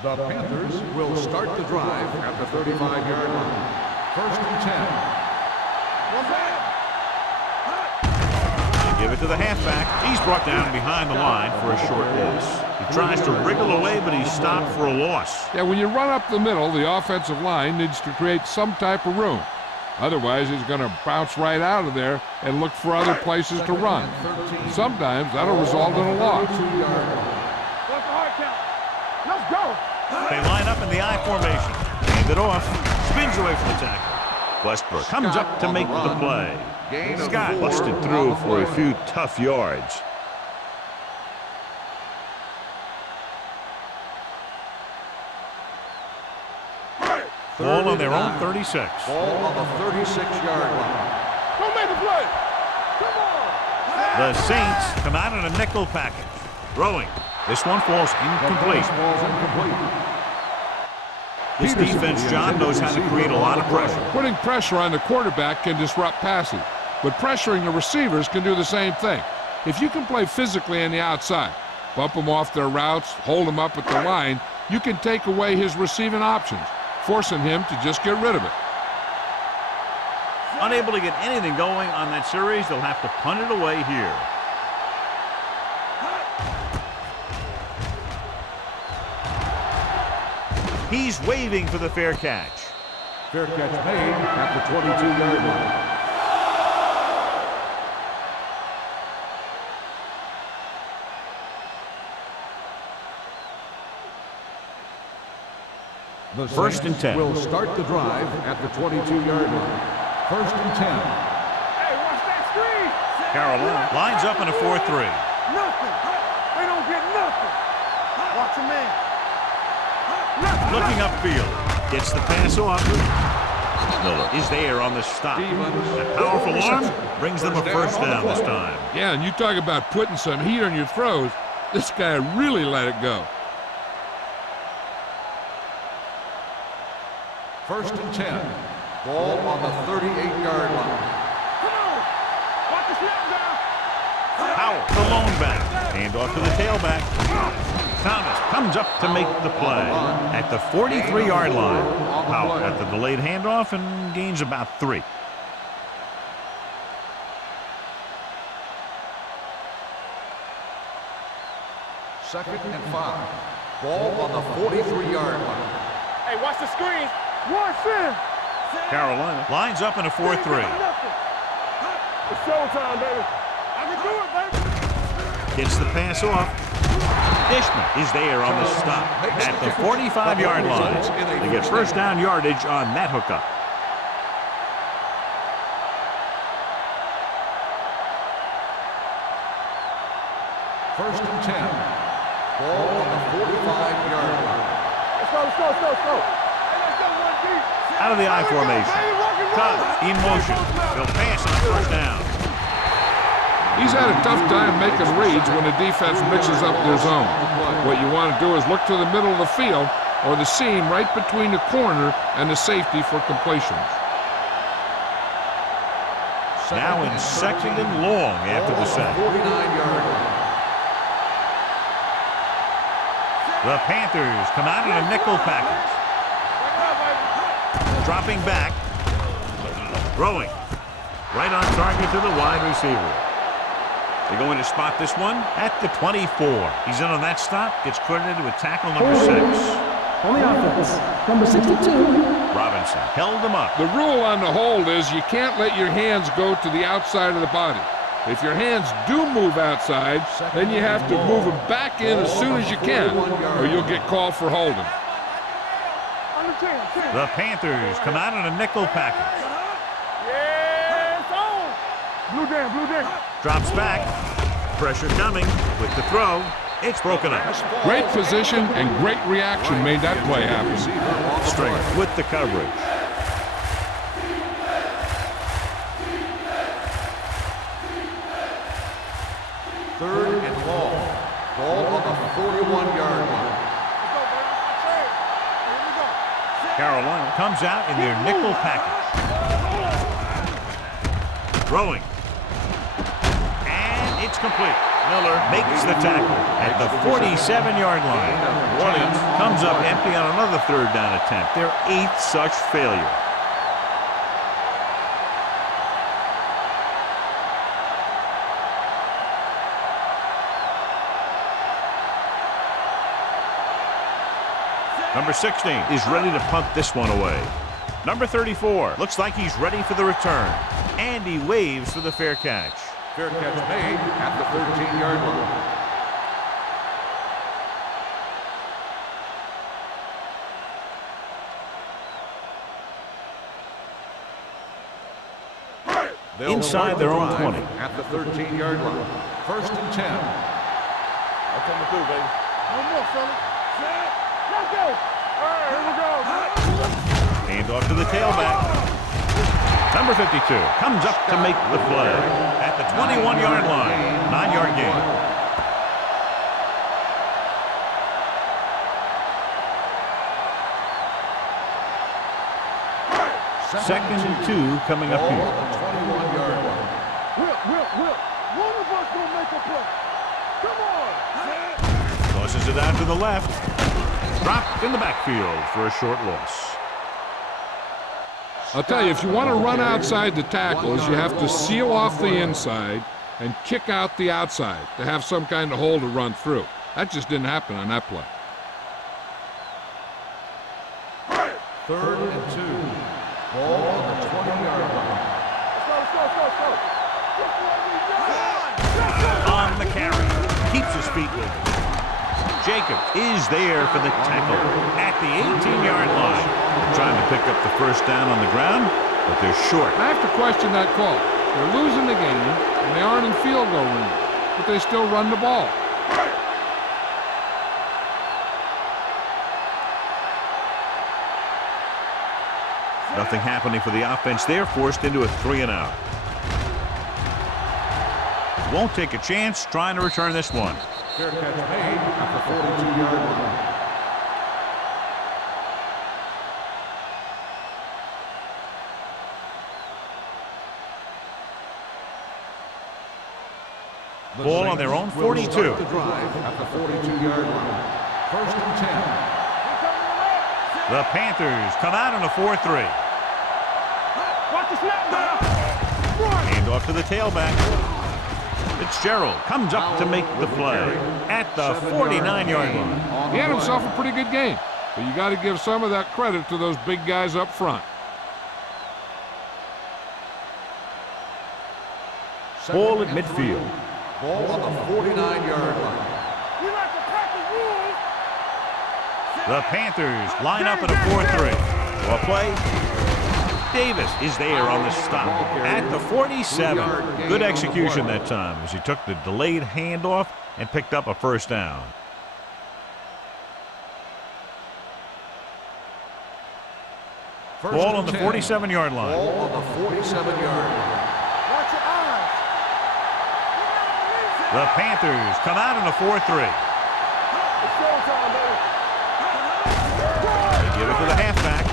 The Panthers will start the drive at the 35-yard line. First and 10. They give it to the halfback. He's brought down behind the line for a short loss. He tries to wriggle away, but he's stopped for a loss. Yeah, when you run up the middle, the offensive line needs to create some type of room. Otherwise, he's going to bounce right out of there and look for other places to run. Sometimes that'll result in a loss. What's the hard count? Let's go. They line up in the I formation. Hand it off. Spins away from the tackle. Westbrook comes up to make the play. Scott busted through for a few tough yards. Ball on their own 36. Ball on the 36-yard line. Don't make the play. Come on. The Saints come out in a nickel package. Throwing. This one falls incomplete. Ball's incomplete. This defense, John, knows how to create a lot of pressure. Putting pressure on the quarterback can disrupt passing, but pressuring the receivers can do the same thing. If you can play physically on the outside, bump them off their routes, hold them up at the line, you can take away his receiving options, forcing him to just get rid of it. Unable to get anything going on that series, they'll have to punt it away here. He's waving for the fair catch. Fair catch made at the 22-yard line. The First and 10. Will start the drive at the 22-yard line. First and 10. Hey, watch that screen. Carolina lines up in a 4-3. Nothing. They don't get nothing. Watch a man. Looking upfield. Gets the pass off. Miller is there on the stop. That powerful arm brings them a first down this time. Yeah, and you talk about putting some heat on your throws. This guy really let it go. First and 10. Ball on the 38-yard line. Come on. Watch the snap down. Howell, the lone back. Hand off to the tailback. Thomas comes up to make the play at the 43-yard line. Howell at the delayed handoff and gains about 3. Second and 5. Ball on the 43-yard line. Hey, watch the screen. One sin. Carolina lines up in a 4-3. It's showtime, baby. I can do it, baby. Gets the pass off. Dishman is there on the stop at the 45-yard line. They get first down yardage on that hookup. First and 10. Ball on the 45-yard line. Let's go, let's go, let's go, let's go. Hey, let's go one deep. Out of the I formation. Cobb in motion. They'll pass on first down. He's had a tough time making reads when the defense mixes up their zone. What you want to do is look to the middle of the field or the seam right between the corner and the safety for completions. Now in second and long after the sack. 49-yard line. The Panthers come out in a nickel package. Dropping back. Throwing. Right on target to the wide receiver. They're going to spot this one at the 24. He's in on that stop. Gets credited with tackle number 6. On the offense, number 62. Robinson held him up. The rule on the hold is you can't let your hands go to the outside of the body. If your hands do move outside, then you have to move them back in as soon as you can, or you'll get called for holding. The Panthers come out in a nickel package. Blue jam. Drops back. Pressure coming with the throw. It's broken up. Great position and great reaction made that play happen. Stringer with the coverage. Third and long. Ball on the 41-yard line. Carolina comes out in their nickel package. Throwing. And it's complete. Miller makes the tackle at the 47-yard line. New Orleans comes up empty on another third down attempt. Their 8th such failure. Number 16 is ready to punt this one away. Number 34 looks like he's ready for the return. And he waves for the fair catch. Fair catch made at the 13-yard line. Inside their own 20. At the 13-yard line. First and 10. That's coming through, baby. No more, fella. Let's go. All right, here we go. Hand off to the tailback. Number 52 comes up to make the play at the 21-yard line. 9-yard gain. Second and 2 coming up here. 21-yard line. Will. One of us will make a play. Come on. Tosses it out to the left. Dropped in the backfield for a short loss. I'll tell you, if you want to run outside the tackles, you have to seal off the inside and kick out the outside to have some kind of hole to run through. That just didn't happen on that play. Third and 2. Ball on the 20-yard line. On the carry. Keeps his feet moving. Jacob is there for the tackle at the 18-yard line. Trying to pick up the first down on the ground, but they're short. I have to question that call. They're losing the game, and they aren't in field goal range, but they still run the ball. Nothing happening for the offense. They're forced into a 3-and-out. Won't take a chance trying to return this one. Fair catch made at the 42-yard line. Ball on their own 42. The drive at the 42-yard line. First and 10. The Panthers come out in a 4-3. Watch the snap now. Hand off to the tailback. Fitzgerald comes up to make the play at the 49-yard line. He had himself a pretty good game, but you got to give some of that credit to those big guys up front. Ball at midfield. Ball on the 49-yard line. We like to practice rules. The Panthers line up in a 4-3. Well play. Davis is there on the stop at the 47. Good execution that time as he took the delayed handoff and picked up a first down. Ball on the 47-yard line. Ball on the 47-yard line. Watch your eyes. The Panthers come out in a 4-3. It's showtime, baby. They give it to the halfback.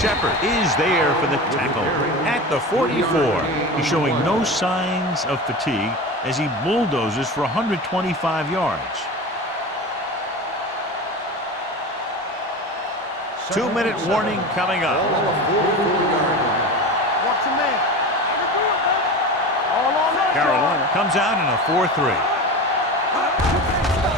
Shepard is there for the tackle at the 44. He's showing no signs of fatigue as he bulldozes for 125 yards. 2-minute warning coming up. Ball on the 44-yard line. Watch your man. All on that. Carolina Comes out in a 4-3.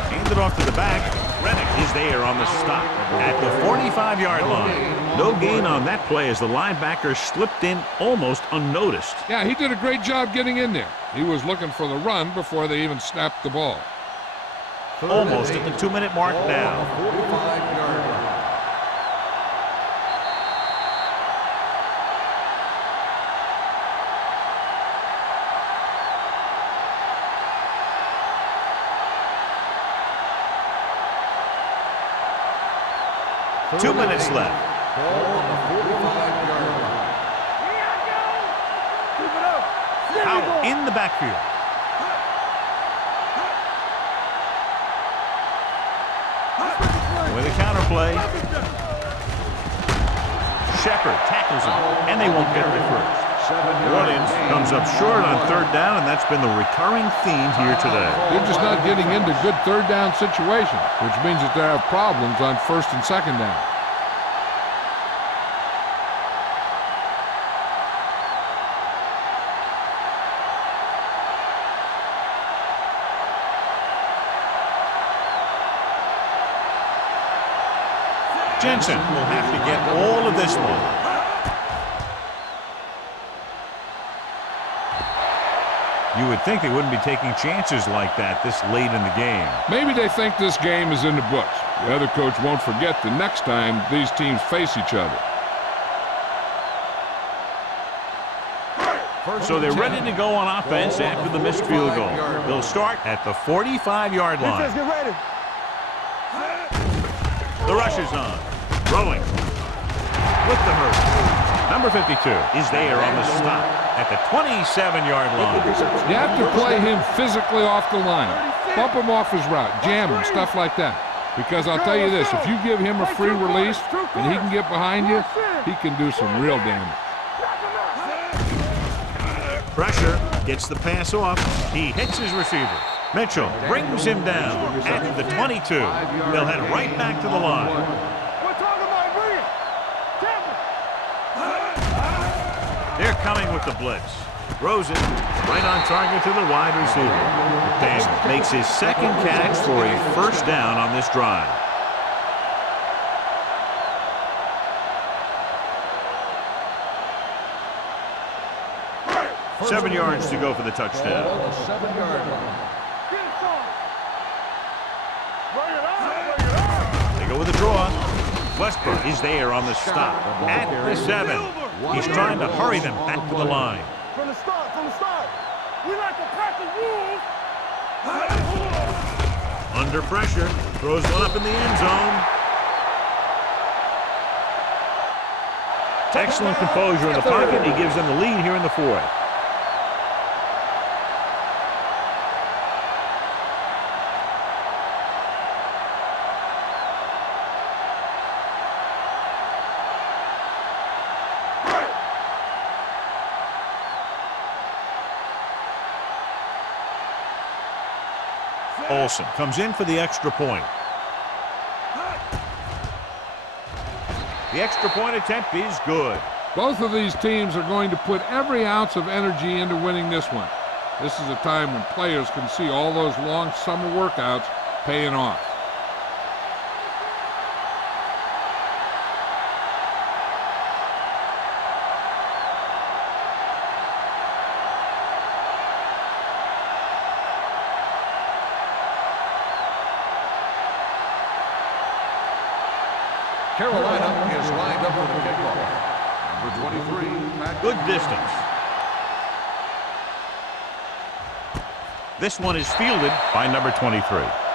Handed off to the back. Reddick is there on the stop at the 45-yard line. No gain on that play as the linebacker slipped in almost unnoticed. Yeah, he did a great job getting in there. He was looking for the run before they even snapped the ball. Almost at the 2-minute mark Ball now. on the 45-yard line. Two minutes left. Ball on the 45-yard line. Keep it up. Out in the backfield. With a counter play. Shepard tackles him, and they won't get there first. Williams comes up short on 3rd down, and that's been the recurring theme here today. They're just not getting into good 3rd down situations, which means that they have problems on 1st and 2nd down. Jensen will have to get all of this one. You would think they wouldn't be taking chances like that this late in the game. Maybe they think this game is in the books. The other coach won't forget the next time these teams face each other. So they're ready to go on offense after the missed field goal. They'll start at the 45-yard line. Defense, get ready. The rush is on. Throwing. With the hurt. Number 52 is there on the stop at the 27-yard line. You have to play him physically off the line. Bump him off his route, jam him, stuff like that. Because I'll tell you this, if you give him a free release and he can get behind you, he can do some real damage. Pressure gets the pass off. He hits his receiver. Mitchell brings him down at the 22. They'll head right back to the line. We're talking about brilliant. They're coming with the blitz. Throws it right on target to the wide receiver. Dan makes his 2nd catch for a 1st down on this drive. Seven yards to go for the touchdown. Ball on the 7-yard line. They go with a draw. Westbrook is there on the stop at the 7. He's trying to hurry them back to the line. From the start. We like to practice rules. Under pressure, throws one up in the end zone. Excellent composure in the pocket. He gives them the lead here in the 4th. Olsen comes in for the extra point. The extra point attempt is good. Both of these teams are going to put every ounce of energy into winning this one. This is a time when players can see all those long summer workouts paying off. Carolina is lined up for the kickoff. Number 23, Matt. Good distance. This one is fielded by number 23.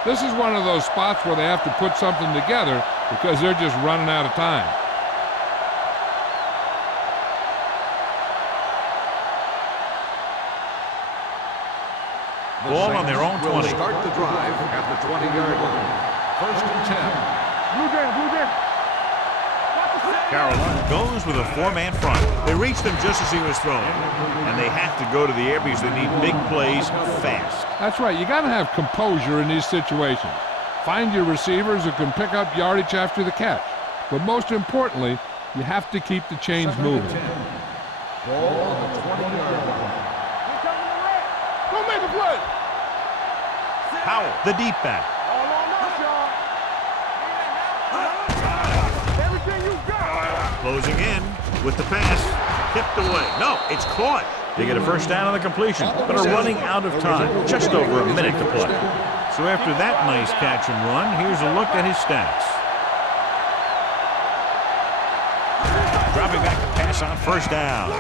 This is one of those spots where they have to put something together because they're just running out of time. Ball on their own 20. Will start the drive at the 20-yard line. 1st and 10. Blue game. Carolina goes with a 4-man front. They reached him just as he was thrown. And they have to go to the air because they need big plays fast. That's right. You got to have composure in these situations. Find your receivers who can pick up yardage after the catch. But most importantly, you have to keep the chains moving. Ball on the 20-yard line. Go make a play. Powell, the deep back. All on us, y'all. Everything you got. Closing in with the pass. Tipped away. No, it's caught. They get a first down on the completion, but are running out of time. Just over a minute to play. So after that nice catch and run, here's a look at his stats. Dropping back to pass on first down.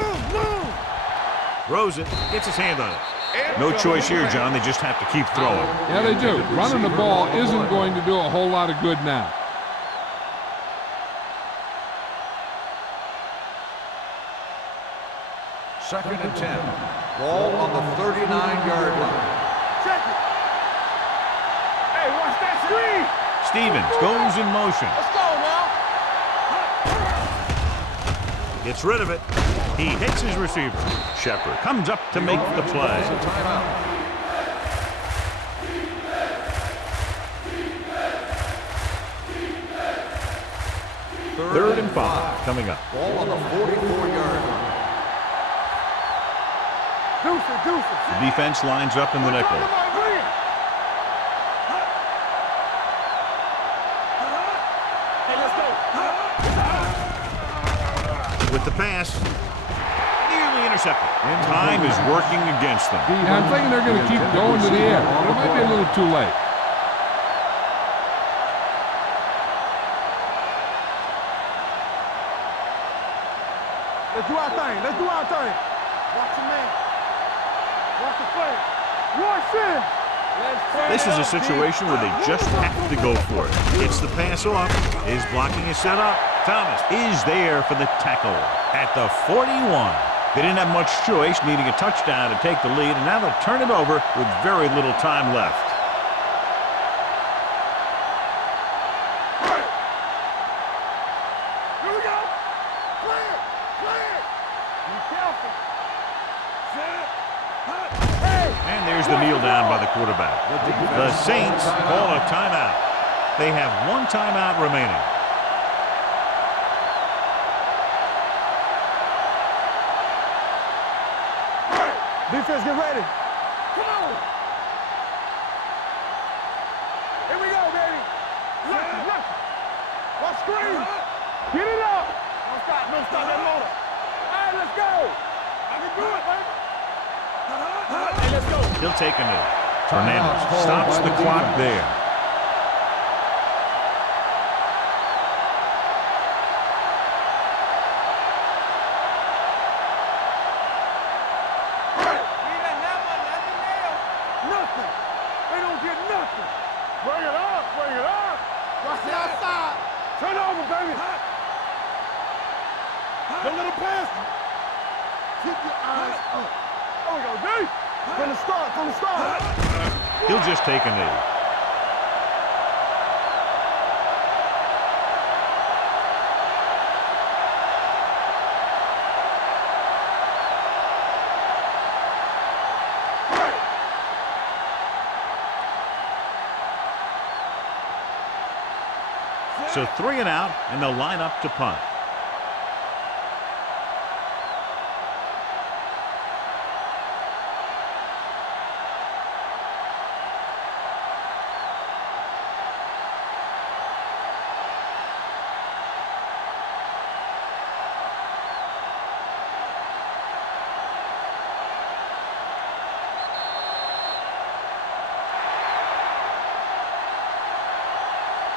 Throws it, gets his hand on it. No choice here, John. They just have to keep throwing. Yeah, they do. Running the ball isn't going to do a whole lot of good now. Second and 10. Ball on the 39-yard line. Check it. Hey, watch that screen. Stevens goes in motion. Let's go now. Gets rid of it. He hits his receiver. Shepard comes up to make the play. It's a timeout. Third and 5 coming up. Ball on the 44-yard line. Deuces. The defense lines up in the nickel. With the pass, nearly intercepted. And time is working against them. Yeah, I'm thinking they're going to keep going to the air. It might be a little too late. Let's do our thing. Watch the man. Watch the play. Watch it. This is a situation where they just have to go for it. Gets the pass off. His blocking is set up. Thomas is there for the tackle at the 41. They didn't have much choice, needing a touchdown to take the lead, and now they'll turn it over with very little time left. Here we go. Play it. Be careful. And there's the kneel down by the quarterback. The Saints call a timeout. They have one timeout remaining. Defense, get ready. Come on. Here we go, baby. Nothing. Watch screen. Get it up. Don't stop that motor. All right, let's go. I can do it, baby. Hey, let's go. He'll take a knee. Fernandez stops the clock there. Nothing. They don't get nothing. Bring it up. Watch the outside. Turn over, baby. Don't let him pass. Keep your eyes up. There we go, D. From the start. He'll just take a knee. So 3 and out, and they'll line up to punt.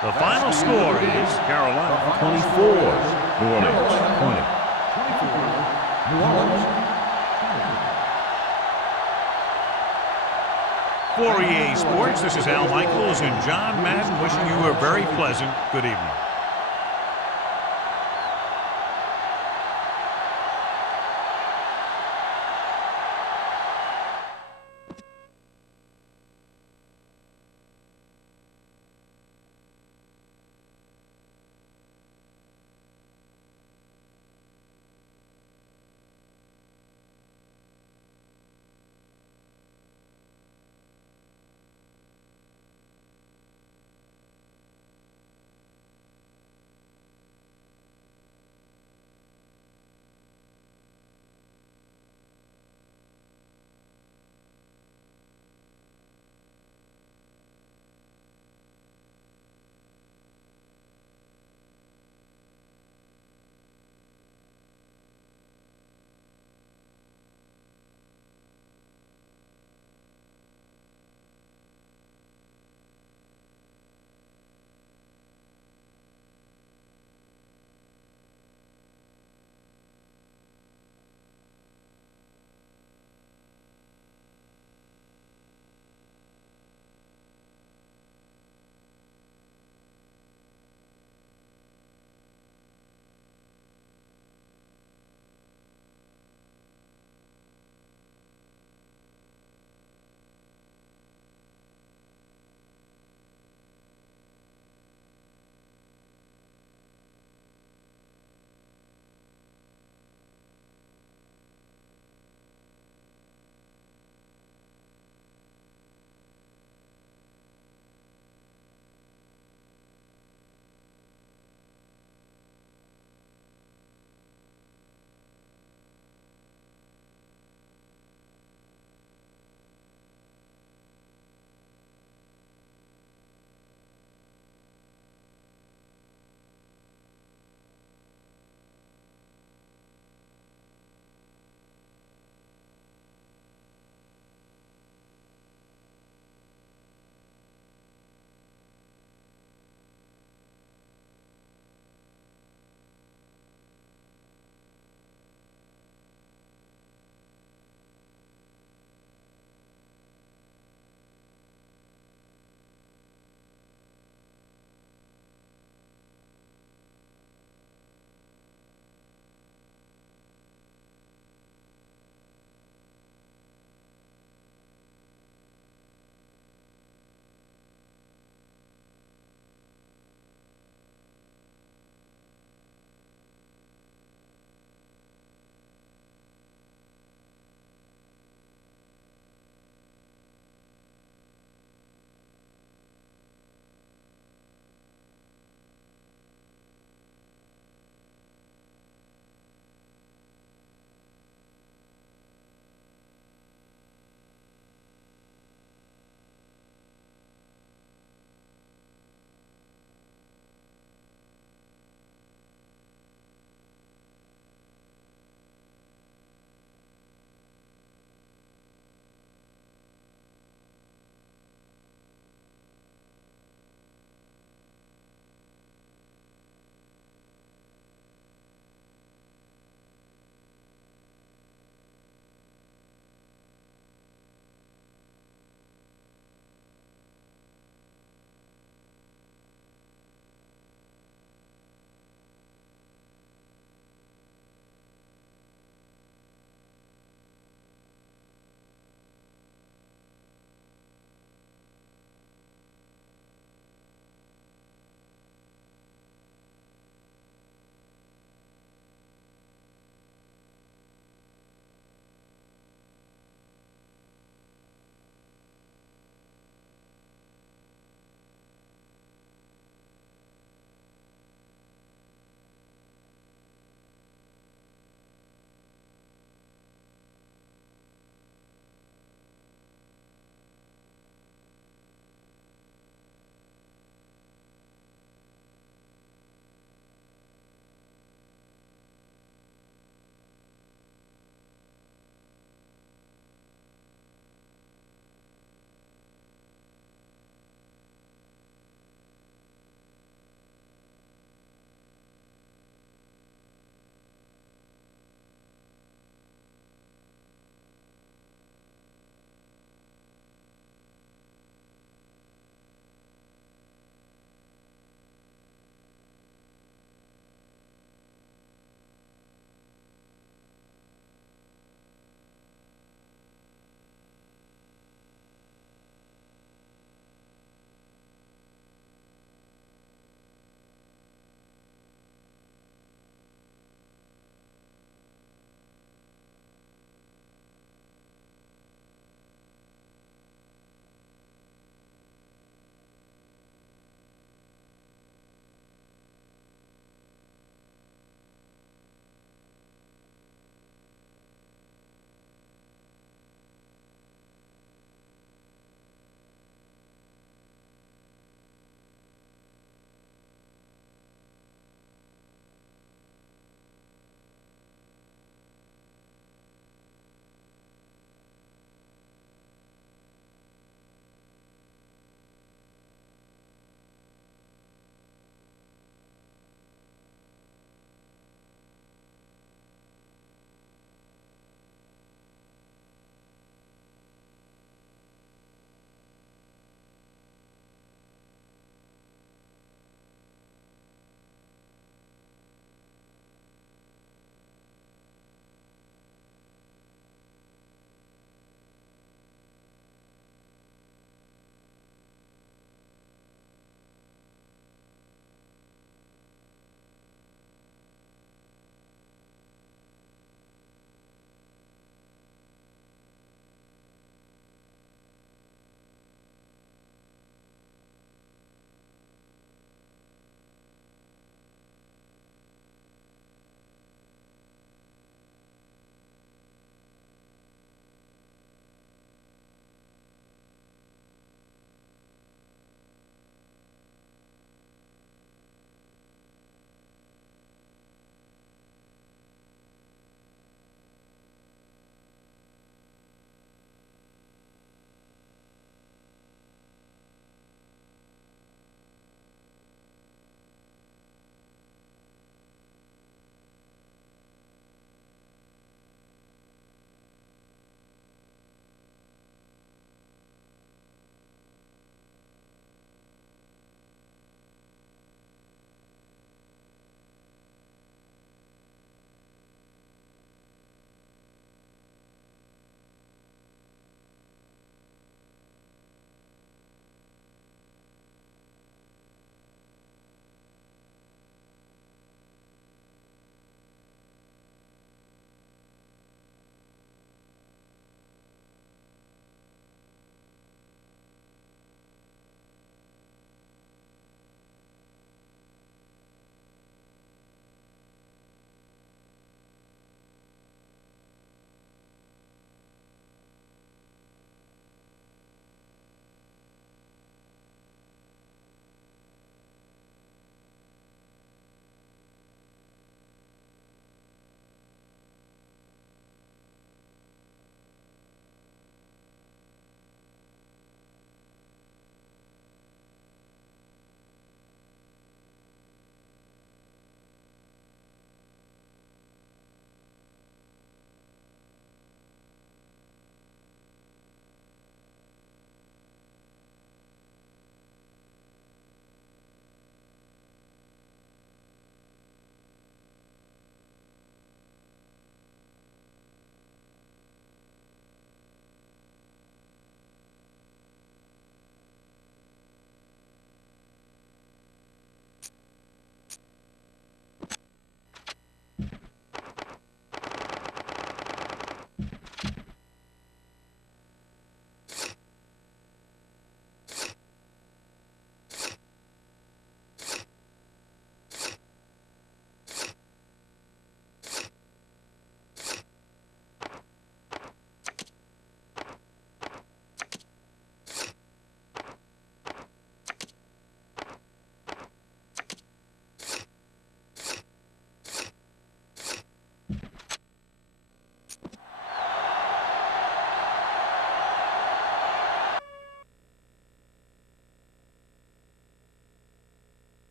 The final score is Carolina 24, New Orleans 20. New Orleans. For EA Sports, this is Al Michaels and John Madden wishing you a very pleasant good evening.